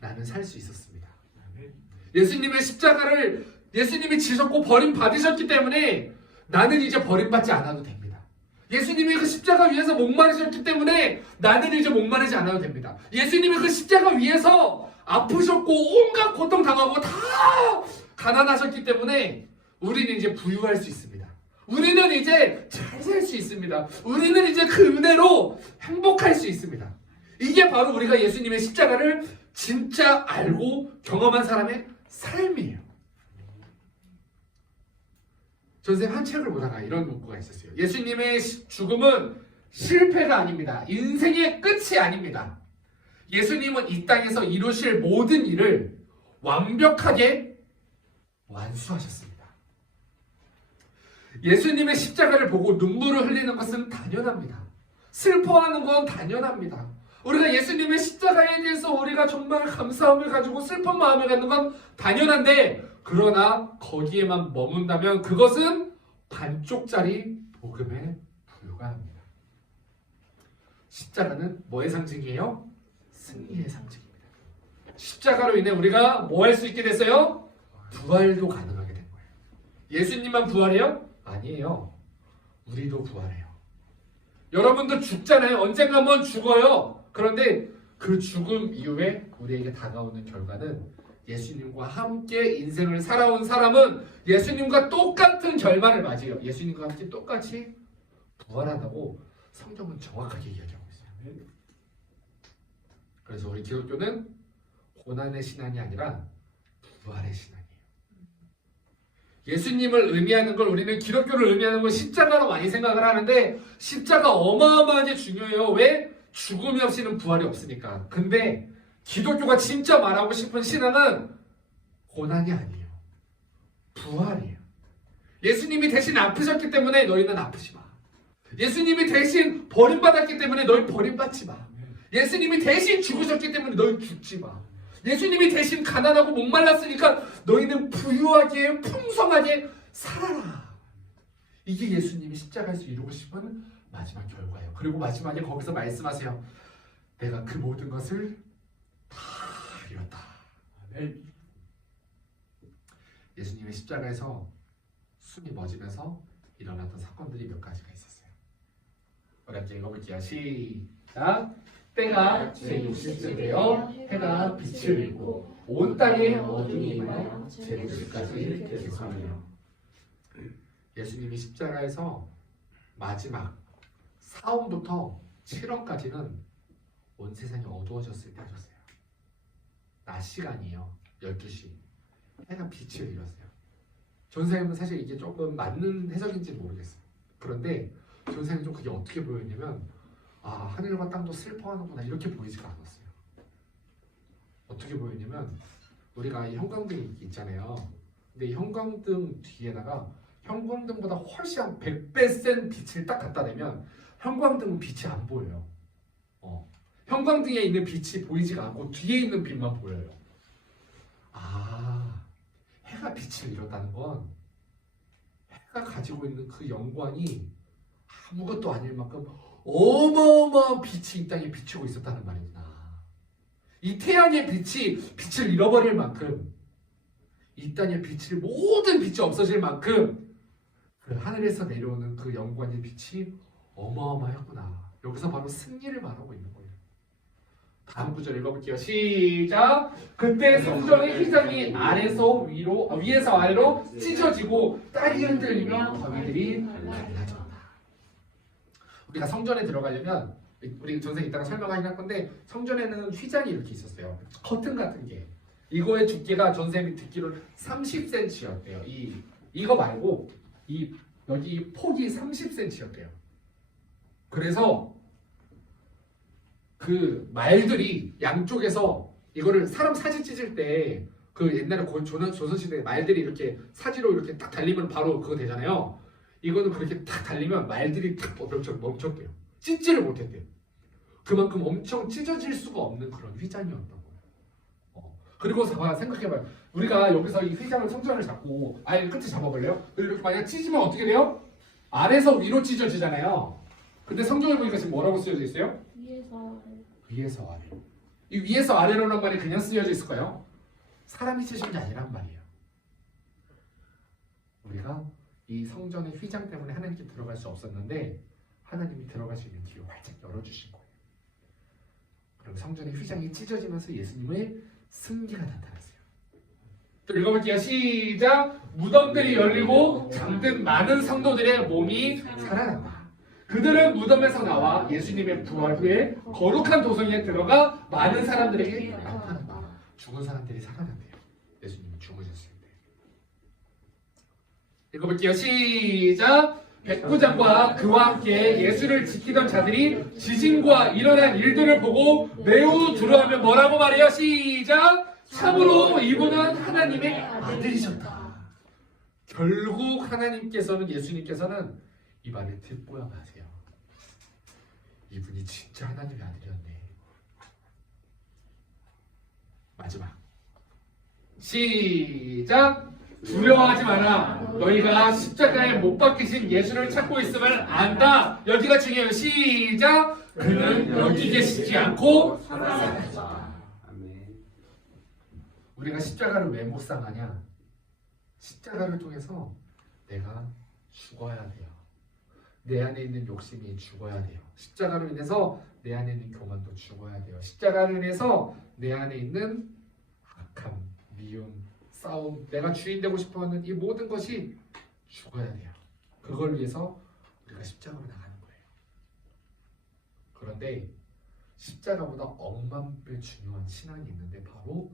나는 살 수 있었습니다. 예수님의 십자가를 예수님이 지셨고 버림받으셨기 때문에 나는 이제 버림받지 않아도 됩니다. 예수님이 그 십자가 위에서 목마르셨기 때문에 나는 이제 목마르지 않아도 됩니다. 예수님이 그 십자가 위에서 아프셨고 온갖 고통 당하고 다 가난하셨기 때문에 우리는 이제 부유할 수 있습니다. 우리는 이제 잘 살 수 있습니다. 우리는 이제 그 은혜로 행복할 수 있습니다. 이게 바로 우리가 예수님의 십자가를 진짜 알고 경험한 사람의 삶이에요. 선생님 한 책을 보다가 이런 문구가 있었어요. 예수님의 죽음은 실패가 아닙니다. 인생의 끝이 아닙니다. 예수님은 이 땅에서 이루실 모든 일을 완벽하게 완수하셨습니다. 예수님의 십자가를 보고 눈물을 흘리는 것은 당연합니다. 슬퍼하는 건 당연합니다. 우리가 예수님의 십자가에 대해서 우리가 정말 감사함을 가지고 슬픈 마음을 갖는 건 당연한데 그러나 거기에만 머문다면 그것은 반쪽짜리 복음에 불과합니다. 십자가는 뭐의 상징이에요? 승리의 상징입니다. 십자가로 인해 우리가 뭐 할 수 있게 됐어요? 부활도 가능하게 된 거예요. 예수님만 부활해요? 아니에요. 우리도 부활해요. 여러분도 죽잖아요. 언젠가 한번 죽어요. 그런데 그 죽음 이후에 우리에게 다가오는 결과는 예수님과 함께 인생을 살아온 사람은 예수님과 똑같은 결말을 맞이해요. 예수님과 함께 똑같이 부활한다고 성경은 정확하게 이야기하고 있어요. 그래서 우리 기독교는 고난의 신앙이 아니라 부활의 신앙이에요. 예수님을 의미하는 걸 우리는 기독교를 의미하는 걸 십자가로 많이 생각을 하는데 십자가 어마어마하게 중요해요. 왜? 죽음이 없이는 부활이 없으니까. 근데 기독교가 진짜 말하고 싶은 신앙은 고난이 아니에요. 부활이에요. 예수님이 대신 아프셨기 때문에 너희는 아프지 마. 예수님이 대신 버림받았기 때문에 너희 버림받지 마. 예수님이 대신 죽으셨기 때문에 너희 죽지 마. 예수님이 대신 가난하고 목말랐으니까 너희는 부유하게 풍성하게 살아라. 이게 예수님이 십자가에서 이루고 싶은 마지막 결과예요. 그리고 마지막에 거기서 말씀하세요. 내가 그 모든 것을 다 이뤘다. 예수님의 십자가에서 숨이 멎으면서 일어났던 사건들이 몇 가지가 있었어요. 우리 함께 읽어볼게요. 시작. 때가 제60쯤 되어 해가 빛을 잃고 온 땅에 어둠이 임하여 제90까지 계속하며 예수님이 십자가에서 마지막 사원부터 7원까지는 온 세상이 어두워졌을 때 하셨어요. 낮 시간이에요. 12시. 해가 빛을 잃었어요. 전생은 사실 이게 조금 맞는 해석인지 모르겠어요. 그런데 전생은 좀 그게 어떻게 보였냐면 하늘과 땅도 슬퍼하는구나 이렇게 보이지가 않았어요. 어떻게 보였냐면 우리가 이 형광등이 있잖아요. 근데 이 형광등 뒤에다가 형광등보다 훨씬 한 100배 센 빛을 딱 갖다 대면 형광등은 빛이 안 보여요. 형광등에 있는 빛이 보이지가 않고 뒤에 있는 빛만 보여요. 해가 빛을 잃었다는 건 해가 가지고 있는 그 영광이 아무것도 아닐 만큼 어마어마한 빛이 이 땅에 비추고 있었다는 말이구나. 이 태양의 빛이 빛을 잃어버릴 만큼 이 땅의 빛을 모든 빛이 없어질 만큼 그 하늘에서 내려오는 그 영광의 빛이 어마어마했구나. 여기서 바로 승리를 말하고 있는 거예요. 다음 구절 읽어볼게요. 시작. 그때 성전의 휘장이 위에서 아래로 찢어지고 땅이 흔들리며 바위들이 갈라졌다. 우리가 성전에 들어가려면 우리 전생 이따가 설명하긴 할 건데 성전에는 휘장이 이렇게 있었어요. 커튼 같은 게. 이거의 두께가 전생이 듣기로는 30cm였대요. 이거 말고 여기 폭이 30cm였대요. 그래서 그 말들이 양쪽에서 이거를 사람 사진 찢을 때 그 옛날에 조선시대 말들이 이렇게 사지로 이렇게 딱 달리면 바로 그거 되잖아요. 이거는 그렇게 딱 달리면 말들이 딱 멈췄대요. 찢지를 못했대요. 그만큼 엄청 찢어질 수가 없는 그런 휘장이었던 거예요. 그리고 생각해봐요. 우리가 여기서 이 휘장을 성전을 잡고 아예 끝에 잡아볼래요? 이렇게 만약 찢으면 어떻게 돼요? 아래에서 위로 찢어지잖아요. 근데 성경을 보니까 지금 뭐라고 쓰여져 있어요? 위에서 아래. 이 위에서 아래로란 말이 그냥 쓰여져 있을까요? 사람이 쓰신 게 아니란 말이에요. 우리가 이 성전의 휘장 때문에 하나님께 들어갈 수 없었는데 하나님이 들어갈 수 있는 길을 활짝 열어주신 거예요. 그리고 성전의 휘장이 찢어지면서 예수님의 승리가 나타났어요. 또 읽어볼게요. 시작. 무덤들이 열리고 잠든 많은 성도들의 몸이 살아난다. 그들은 무덤에서 나와 예수님의 부활 후에 거룩한 도성에 들어가 많은 사람들에게 나타난다. 죽은 사람들이 살아난대요. 예수님이 죽으셨을 때. 읽어볼게요. 시작. 백부장과 그와 함께 예수를 지키던 자들이 지진과 일어난 일들을 보고 매우 두려워하며 뭐라고 말해요? 시작. 참으로 이분은 하나님의 아들이셨다. 결국 하나님께서는 예수님께서는 이 말을 듣고야 마세요. 이분이 진짜 하나님의 아들이었네. 마지막. 시작. 두려워하지 마라. 너희가 십자가에 못 박히신 예수를 찾고 있음을 안다. 여기가 중요해요. 시작. 그는 여기 계시지 않고 살아나셨다. 우리가 십자가를 왜 묵상하냐? 십자가를 통해서 내가 죽어야 돼요. 내 안에 있는 욕심이 죽어야 돼요. 십자가로 인해서 내 안에 있는 교만도 죽어야 돼요. 십자가로 인해서 내 안에 있는 악함, 미움, 싸움, 내가 주인 되고 싶어하는 이 모든 것이 죽어야 돼요. 그걸 위해서 우리가 십자가로 나가는 거예요. 그런데 십자가보다 억만 배 중요한 신앙이 있는데 바로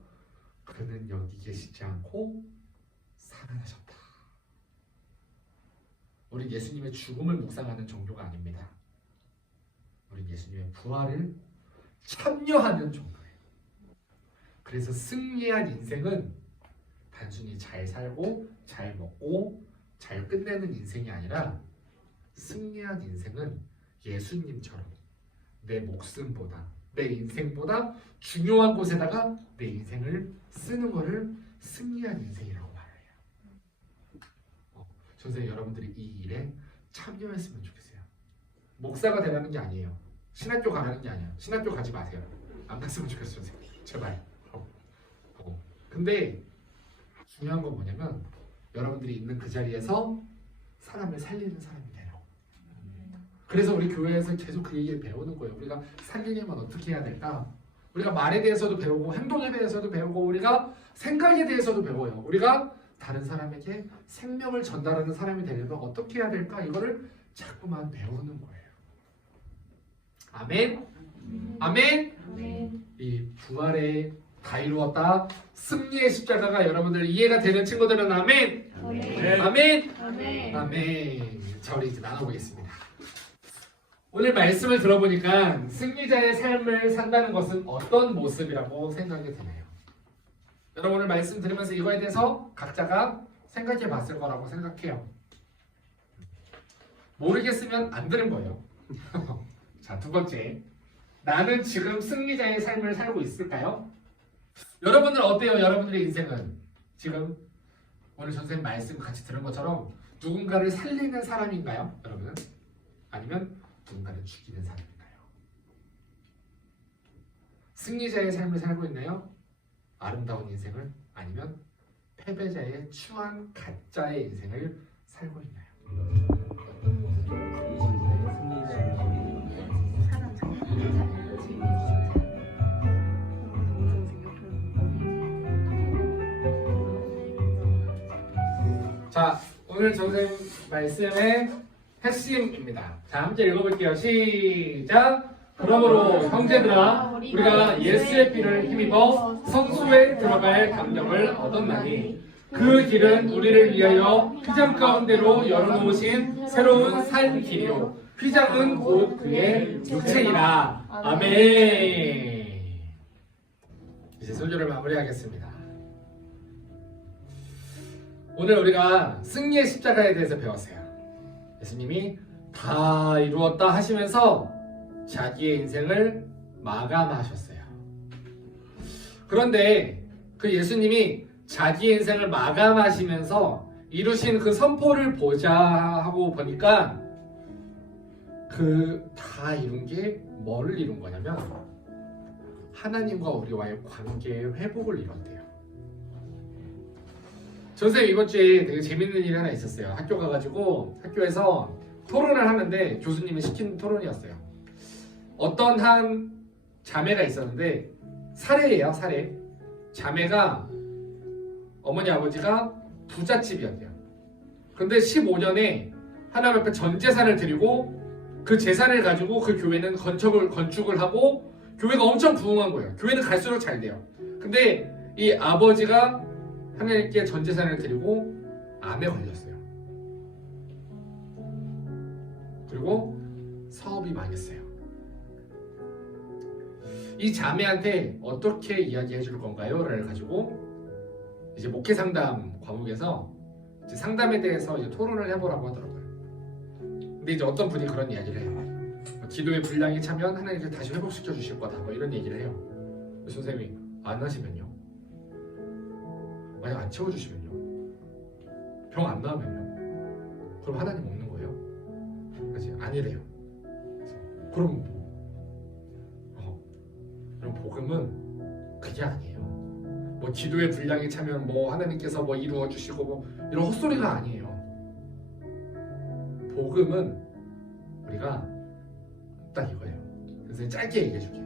그는 여기 계시지 않고 살아나셨다. 우리 예수님의 죽음을 묵상하는 정도가 아닙니다. 우리 예수님의 부활을 참여하는 정도예요. 그래서 승리한 인생은 단순히 잘 살고 잘 먹고 잘 끝내는 인생이 아니라 승리한 인생은 예수님처럼 내 목숨보다 내 인생보다 중요한 곳에다가 내 인생을 쓰는 것을 승리한 인생이라고 말해요. 선생님, 여러분들이 이 일에 참여했으면 좋겠어요. 목사가 되라는 게 아니에요. 신학교 가라는 게 아니에요. 신학교 가지 마세요. 안 갔으면 좋겠어요, 선생님. 제발. 근데 중요한 건 뭐냐면 여러분들이 있는 그 자리에서 사람을 살리는 사람이 되라고. 그래서 우리 교회에서 계속 그 얘기를 배우는 거예요. 우리가 살리려면 어떻게 해야 될까? 우리가 말에 대해서도 배우고 행동에 대해서도 배우고 우리가 생각에 대해서도 배워요. 우리가 다른 사람에게 생명을 전달하는 사람이 되려면 어떻게 해야 될까? 이거를 자꾸만 배우는 거예요. 아멘? 아멘? 아멘. 이 부활에 다 이루었다. 승리의 십자가가 여러분들 이해가 되는 친구들은 아멘? 아멘. 아멘? 아멘. 아멘. 자, 우리 이제 나눠보겠습니다. 오늘 말씀을 들어보니까 승리자의 삶을 산다는 것은 어떤 모습이라고 생각이 드나요? 여러분 오늘 말씀 들으면서 이거에 대해서 각자가 생각해 봤을 거라고 생각해요. 모르겠으면 안 들은 거예요. 자, 두 번째. 나는 지금 승리자의 삶을 살고 있을까요? 여러분들 어때요? 여러분들의 인생은 지금 오늘 선생님 말씀 같이 들은 것처럼 누군가를 살리는 사람인가요? 여러분은? 아니면 누군가를 죽이는 사람인가요? 승리자의 삶을 살고 있나요? 아름다운 인생을? 아니면 패배자의 추한 가짜의 인생을 살고 있나요? 자, 오늘 선생님 말씀의 핵심입니다. 자, 함께 읽어볼게요. 시작! 그러므로 형제들아 우리가 예수의 피를 힘입어 성소에 들어갈 감격을 얻었나니 그 길은 우리를 위하여 휘장 가운데로 열어놓으신 새로운 산 길이요 휘장은 곧 그의 육체이라. 아멘. 이제 설교를 마무리하겠습니다. 오늘 우리가 승리의 십자가에 대해서 배웠어요. 예수님이 다 이루었다 하시면서 자기의 인생을 마감하셨어요. 그런데 그 예수님이 자기의 인생을 마감하시면서 이루신 그 선포를 보자 하고 보니까 그 다 이룬 게 뭐를 이룬 거냐면 하나님과 우리와의 관계의 회복을 이뤘대요. 선생님 이번 주에 되게 재밌는 일이 하나 있었어요. 학교 가가지고 학교에서 토론을 하는데 교수님이 시킨 토론이었어요. 어떤 한 자매가 있었는데 사례예요. 사례. 자매가 어머니 아버지가 부잣집이었대요. 근데 15년에 하나님 앞에 전 재산을 드리고 그 재산을 가지고 그 교회는 건축을 하고 교회가 엄청 부흥한 거예요. 교회는 갈수록 잘 돼요. 근데 이 아버지가 하나님께 전 재산을 드리고 암에 걸렸어요. 그리고 사업이 망했어요. 이 자매한테 어떻게 이야기해 줄 건가요? 를 가지고 이제 목회 상담 과목에서 이제 상담에 대해서 이제 토론을 해보라고 하더라고요. 근데 이제 어떤 분이 그런 이야기를 해요. 기도의 분량이 차면 하나님께서 다시 회복시켜 주실 거다. 뭐 이런 얘기를 해요. 선생님이 안 하시면요? 만약 안 채워주시면요? 병 안 나으면요? 그럼 하나님 없는 거예요? 그렇지? 아니래요. 그럼 뭐? 그럼 복음은 그게 아니에요. 뭐 기도의 분량이 차면 뭐 하나님께서 뭐 이루어 주시고 뭐 이런 헛소리가 아니에요. 복음은 우리가 딱 이거예요. 그래서 짧게 얘기해 줄게요.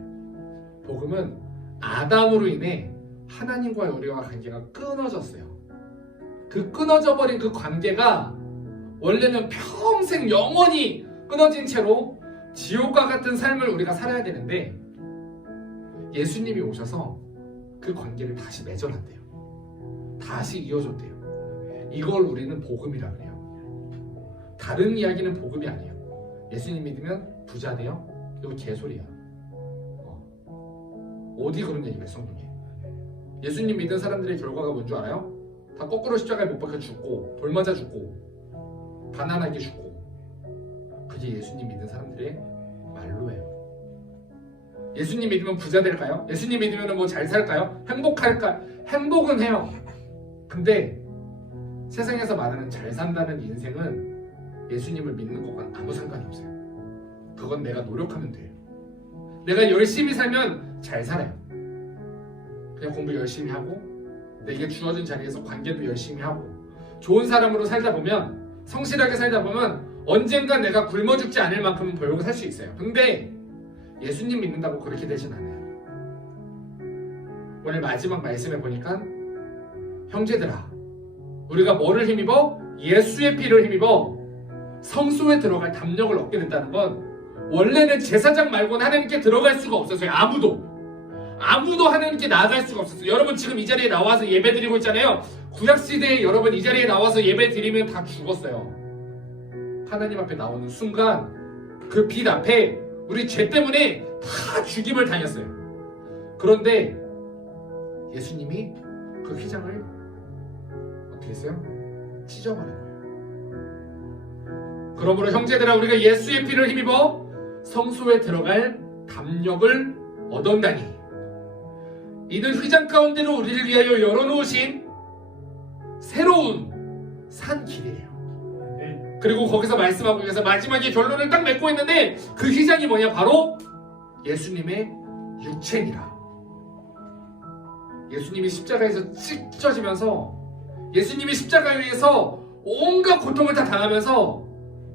복음은 아담으로 인해 하나님과의 우리와 관계가 끊어졌어요. 그 끊어져 버린 그 관계가 원래는 평생 영원히 끊어진 채로 지옥과 같은 삶을 우리가 살아야 되는데 예수님이 오셔서 그 관계를 다시 맺어놨대요. 다시 이어줬대요. 이걸 우리는 복음이라 그래요. 다른 이야기는 복음이 아니에요. 예수님 믿으면 부자 돼요? 이거 개소리야. 어디 그런 얘기가 있어? 성경에. 예수님 믿은 사람들의 결과가 뭔 줄 알아요? 다 거꾸로 십자가에 못 박혀 죽고 돌 맞아 죽고 가난하게 죽고. 그게 예수님 믿은 사람들의 말로예요. 예수님 믿으면 부자 될까요? 예수님 믿으면 뭐 잘 살까요? 행복할까? 행복은 해요. 근데 세상에서 말하는 잘 산다는 인생은 예수님을 믿는 것과는 아무 상관이 없어요. 그건 내가 노력하면 돼요. 내가 열심히 살면 잘 살아요. 그냥 공부 열심히 하고 내게 주어진 자리에서 관계도 열심히 하고 좋은 사람으로 살다 보면, 성실하게 살다 보면 언젠가 내가 굶어 죽지 않을 만큼은 벌고 살 수 있어요. 근데 예수님 믿는다고 그렇게 되진 않아요. 오늘 마지막 말씀에 보니까 형제들아, 우리가 뭐를 힘입어? 예수의 피를 힘입어 성소에 들어갈 담력을 얻게 됐다는 건, 원래는 제사장 말고는 하나님께 들어갈 수가 없었어요. 아무도 하나님께 나아갈 수가 없었어요. 여러분 지금 이 자리에 나와서 예배 드리고 있잖아요. 구약시대에 여러분 이 자리에 나와서 예배 드리면 다 죽었어요. 하나님 앞에 나오는 순간 그 빛 앞에 우리 죄 때문에 다 죽임을 당했어요. 그런데 예수님이 그 휘장을 어떻게 했어요? 찢어버린 거예요. 그러므로 형제들아, 우리가 예수의 피를 힘입어 성소에 들어갈 담력을 얻었다니, 이는 휘장 가운데로 우리를 위하여 열어놓으신 새로운 산 길이에요. 그리고 거기서 말씀하고 계셔서 마지막에 결론을 딱 맺고 있는데, 그 휘장이 뭐냐? 바로 예수님의 육체니라. 예수님이 십자가에서 찢어지면서, 예수님이 십자가 위에서 온갖 고통을 다 당하면서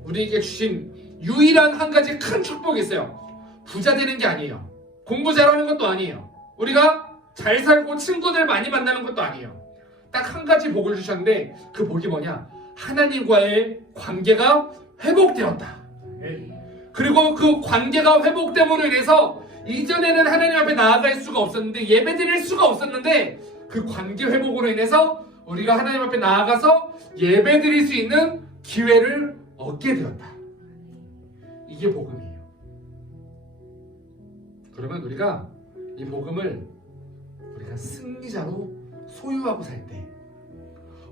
우리에게 주신 유일한 한 가지 큰 축복이 있어요. 부자 되는 게 아니에요. 공부 잘하는 것도 아니에요. 우리가 잘 살고 친구들 많이 만나는 것도 아니에요. 딱 한 가지 복을 주셨는데, 그 복이 뭐냐? 하나님과의 관계가 회복되었다. 그리고 그 관계가 회복됨으로 인해서 이전에는 하나님 앞에 나아갈 수가 없었는데, 예배 드릴 수가 없었는데, 그 관계 회복으로 인해서 우리가 하나님 앞에 나아가서 예배 드릴 수 있는 기회를 얻게 되었다. 이게 복음이에요. 그러면 우리가 이 복음을 우리가 승리자로 소유하고 살 때,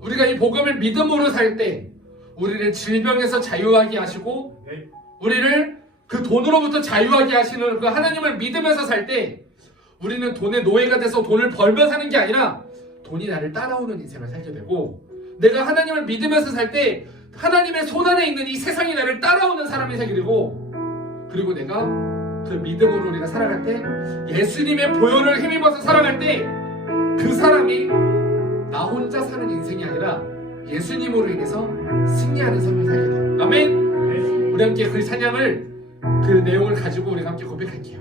우리가 이 복음을 믿음으로 살 때, 우리를 질병에서 자유하게 하시고 우리를 그 돈으로부터 자유하게 하시는 그 하나님을 믿으면서 살 때, 우리는 돈의 노예가 돼서 돈을 벌며 사는 게 아니라 돈이 나를 따라오는 인생을 살게 되고, 내가 하나님을 믿으면서 살 때 하나님의 손안에 있는 이 세상이 나를 따라오는 사람이 되게 되고, 그리고 내가 그 믿음으로 우리가 살아갈 때, 예수님의 보혈을 힘입어서 살아갈 때, 그 사람이 나 혼자 사는 인생이 아니라 예수님으로 인해서 승리하는 삶을 살게 돼요. 아멘. 우리 함께 그 찬양을, 그 내용을 가지고 우리가 함께 고백할게요.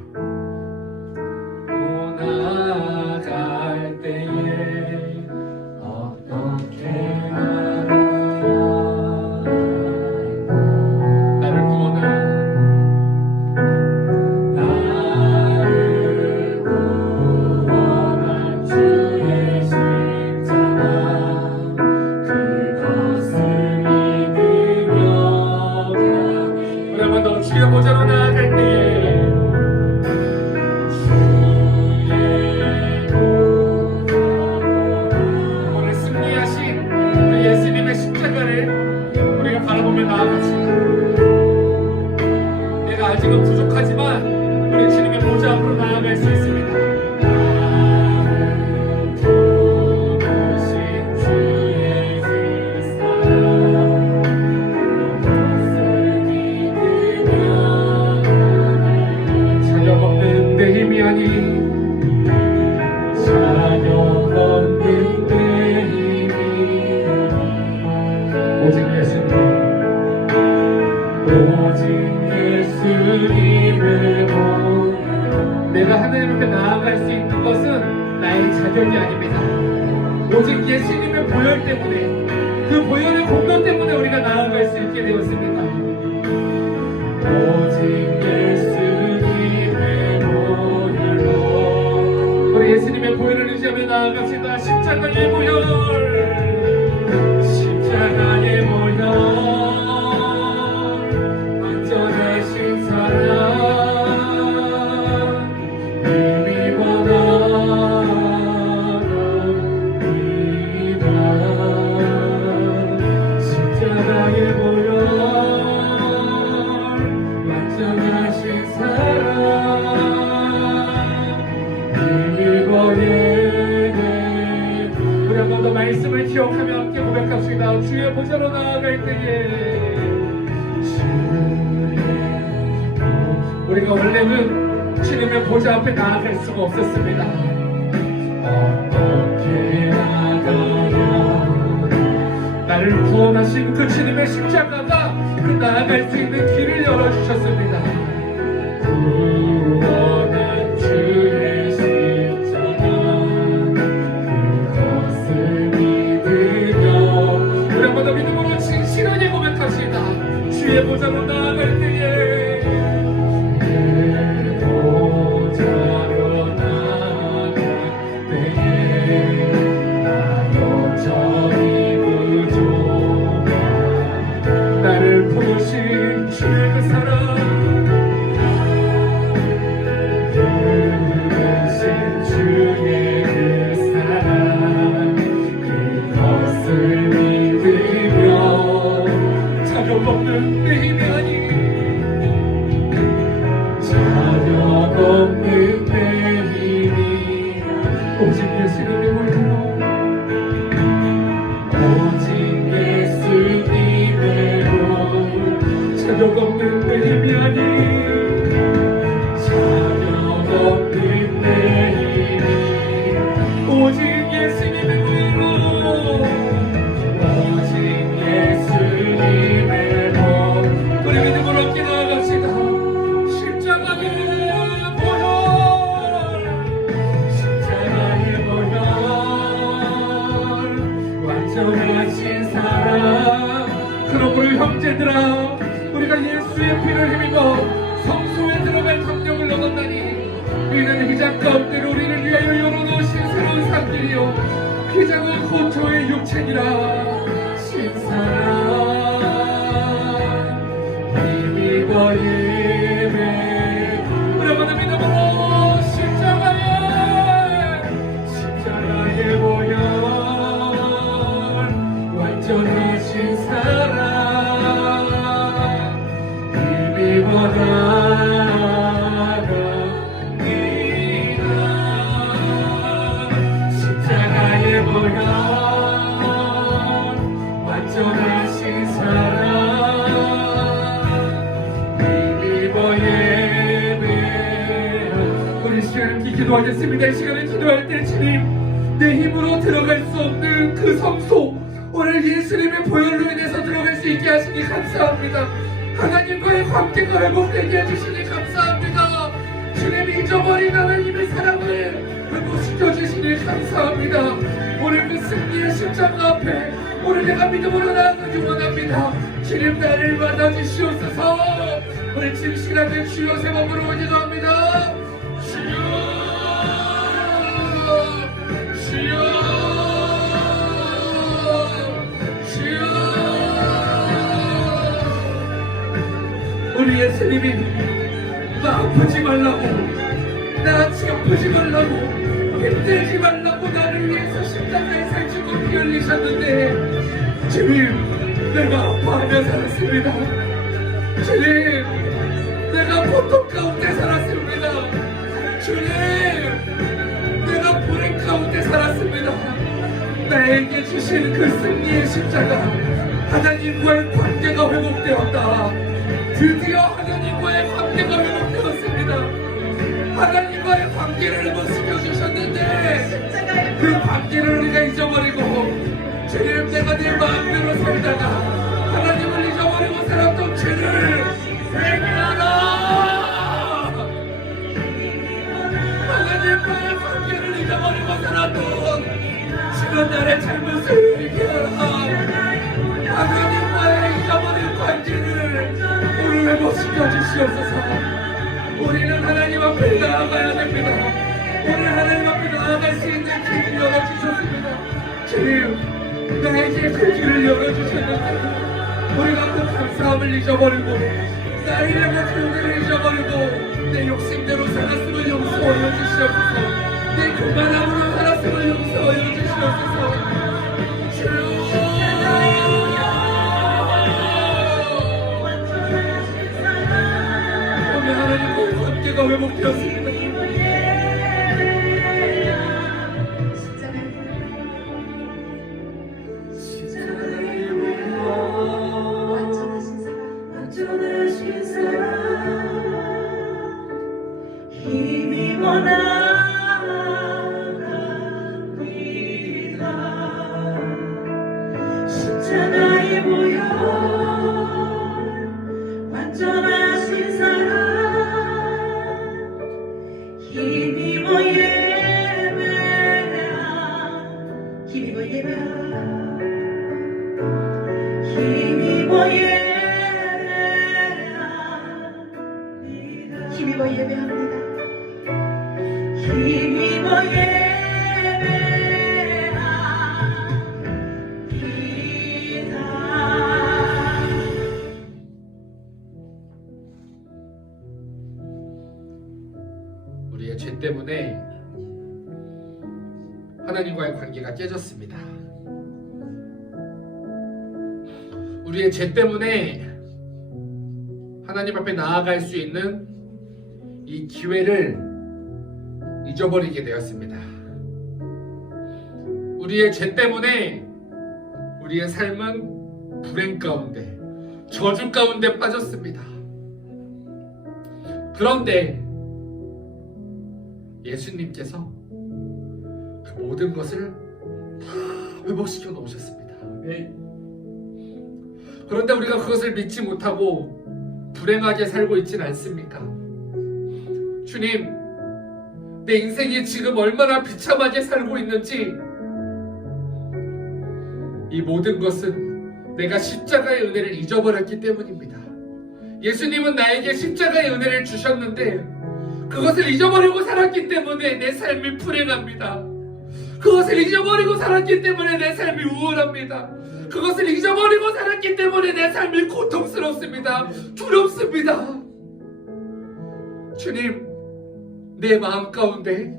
나아갈 때에 어떻게 나를 구원할 주의 십자가, 그것을 믿으며 우리 한번 더 주의 보좌로 나아갈 때에 오늘 승리하신 그 예수님의 십자가를 우리가 바라보며 나아갑시다. 내가 아직은 부족하지만 우리 주님의 보좌 앞으로 나아갈 수 있습니다. 예수님을 보여. 내가 하나님 앞에 나아갈 수 있는 것은 나의 자격이 아닙니다. 오직 예수님의 보혈 때문에, 그 보혈의 공로 때문에 우리가 나아갈 수 있게 되었습니다. 오직 예수님의 보혈로, 우리 예수님의 보혈을 의지하며 나아갑시다. 십자가의 보혈, 십자가의 보혈, 완전하신 사랑, 말씀을 기억하며 함께 고백합시다. 주의 보좌로 나아갈 때에 우리가 원래는 주님의 보좌 앞에 나아갈 수가 없었습니다. 어떻게 나가야, 나를 구원하신 그 주님의 십자가가 그 나아갈 수 있는 길을 열어주셨습니다. 구원한 주의 십자가, 우리보다 믿음으로 진실하게 고백합시다. 주의 보좌로 나아갈 때에, 주의 보좌로 나아갈 때에 나 여전히 부족한, 나를 부르신 주의 그 사랑, 부르신 주의 그 사랑, 그것을 자격 없는 내 힘이 아니, 자격 없는 내 힘이 오직 예수님의 보혈로, 오직 예수님의로, 자격 없는 내 힘이 아니, 자격 없는 내 힘이 오직 예수님의 보혈로, 우리 믿음으로 함께 나아갑시다. 십자가의 보혈, 십자가의 보혈, 완전하신 사랑. 그러므로 형제들아, 우리가 예수의 피를 힘입어 성소에 들어갈 감격을 얻었다니, 이는 휘장 가운데로 우리를 위하여 열어놓으신 새로운 산길이요 휘장은 고초의 육체니라. 신사랑 예배, 우리가 믿음으로 십자가의 보혈, 완전하신 사랑, 힘입어 나아갑니다. 십자가의 보혈, 완전하신 사랑, 우리 시간을 함께 기도하겠습니다. 이 시간을 기도할 때 주님, 내 힘으로 들어갈 수 없는 그 성소, 오늘 예수님의 보혈로 인해서 들어갈 수 있게 하시니 감사합니다. 하나님과의 관계가 회복되게 해주시니 감사합니다. 주님, 잊어버린 하나님의 사랑을 회복시켜 주시니 감사합니다. 오늘 그 승리의 십자가 앞에 오늘 내가 믿음으로 나아가기 원합니다. 주님, 나를 받아주시옵소서. 우리 진실하게 주여 세 몸으로 기도합니다. 주여, 주여, 주여. 우리 예수님이 나 아프지 말라고, 나 아프지 말라고, 힘들지 말라고 나를 위해서 십자가에 살찌고 피 흘리셨는데, 주님, 내가 아파하며 살았습니다. 주님, 내가 고통 가운데 살았습니다. 주님, 내가 불행 가운데 살았습니다. 나에게 주신 그 승리의 십자가, 하나님과의 관계가 회복되었다. 드디어 하나님과의 관계가 회복되었습니다. 하나님과의 관계를 회복시켜 주셨는데, 그 관계를 우리가 잊어버리고, 주님, 내가 내 마음대로 살다가 하나님을 잊어버리고 살았던 죄를 지켜주시옵소서. 우리는 하나님 앞에 나아가야 됩니다. 오늘 하나님 앞에 나아갈 수 있는 길을 열어주셨습니다. 주님, 나에게 그 길을 열어주셨는데 우리가 그 감사함을 잊어버리고 나의 것들을 잊어버리고 내 욕심대로 살았음을 용서하여 주시옵소서. 내 교만함으로 살았음을 용서하여 주시옵소서. 오늘 하나님과의 관계가 회복되었습니다. 십자가에 모여 완전하신 사랑 힘입어 예배하 힘입어 예배하 힘입어 예배합니다 힘입어 예배합니다 힘입어 예배합니다 우리의 죄 때문에 하나님과의 관계가 깨졌습니다. 우리의 죄 때문에 하나님 앞에 나아갈 수 있는 이 기회를 잊어버리게 되었습니다. 우리의 죄 때문에 우리의 삶은 불행 가운데, 저주 가운데 빠졌습니다. 그런데 예수님께서 그 모든 것을 다 회복시켜 놓으셨습니다. 그런데 우리가 그것을 믿지 못하고 불행하게 살고 있진 않습니까? 주님, 내 인생이 지금 얼마나 비참하게 살고 있는지, 이 모든 것은 내가 십자가의 은혜를 잊어버렸기 때문입니다. 예수님은 나에게 십자가의 은혜를 주셨는데 그것을 잊어버리고 살았기 때문에 내 삶이 불행합니다. 그것을 잊어버리고 살았기 때문에 내 삶이 우울합니다. 그것을 잊어버리고 살았기 때문에 내 삶이 고통스럽습니다. 두렵습니다. 주님, 내 마음 가운데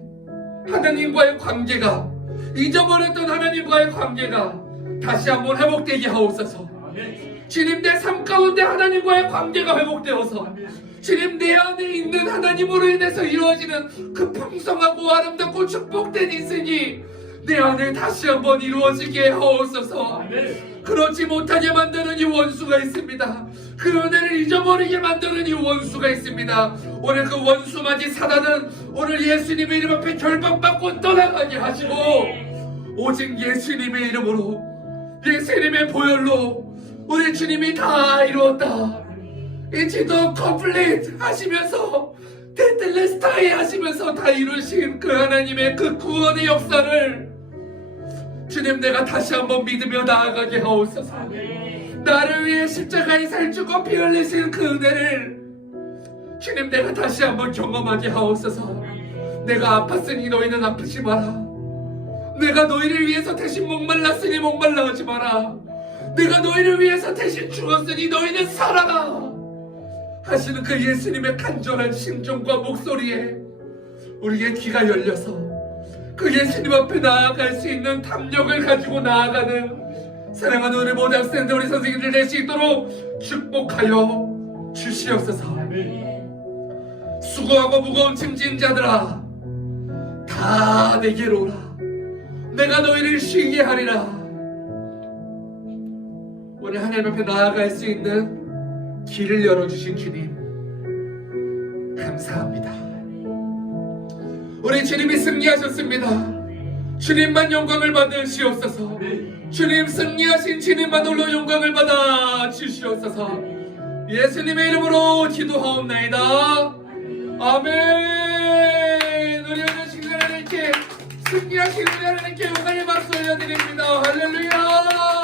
하나님과의 관계가, 잊어버렸던 하나님과의 관계가 다시 한번 회복되게 하옵소서. 주님, 내 삶 가운데 하나님과의 관계가 회복되어서 주님, 내 안에 있는 하나님으로 인해서 이루어지는 그 풍성하고 아름답고 축복된 인생이 내 안에 다시 한번 이루어지게 하옵소서. 그렇지 못하게 만드는 이 원수가 있습니다. 그 은혜를 잊어버리게 만드는 이 원수가 있습니다. 오늘 그 원수마지 사단은 오늘 예수님의 이름 앞에 결박받고 떠나가게 하시고 오직 예수님의 이름으로, 예수님의 보혈로 우리 주님이 다 이루었다, It's the complete 하시면서 테텔레스타이 하시면서 다 이루신 그 하나님의 그 구원의 역사를 주님, 내가 다시 한번 믿으며 나아가게 하옵소서. 나를 위해 십자가에 살주고 피 흘리신 그 은혜를 주님, 내가 다시 한번 경험하게 하옵소서. 내가 아팠으니 너희는 아프지 마라. 내가 너희를 위해서 대신 목말랐으니 목말라 하지 마라. 내가 너희를 위해서 대신 죽었으니 너희는 살아라 하시는 그 예수님의 간절한 심정과 목소리에 우리의 귀가 열려서 그 예수님 앞에 나아갈 수 있는 담력을 가지고 나아가는 사랑하는 우리 모든 학생들, 우리 선생님들 될 수 있도록 축복하여 주시옵소서. 수고하고 무거운 짐진 자들아, 다 내게로 오라. 내가 너희를 쉬게 하리라. 오늘 하나님 앞에 나아갈 수 있는 길을 열어주신 주님, 감사합니다. 우리 주님이 승리하셨습니다. 주님만 영광을 받으시옵소서. 주님, 승리하신 주님만 홀로 영광을 받아 주시옵소서. 예수님의 이름으로 기도하옵나이다. 아멘. 우리 하나님 하나님께 승리하신 우리 하나님께 영광의 박수 올려드립니다. 할렐루야.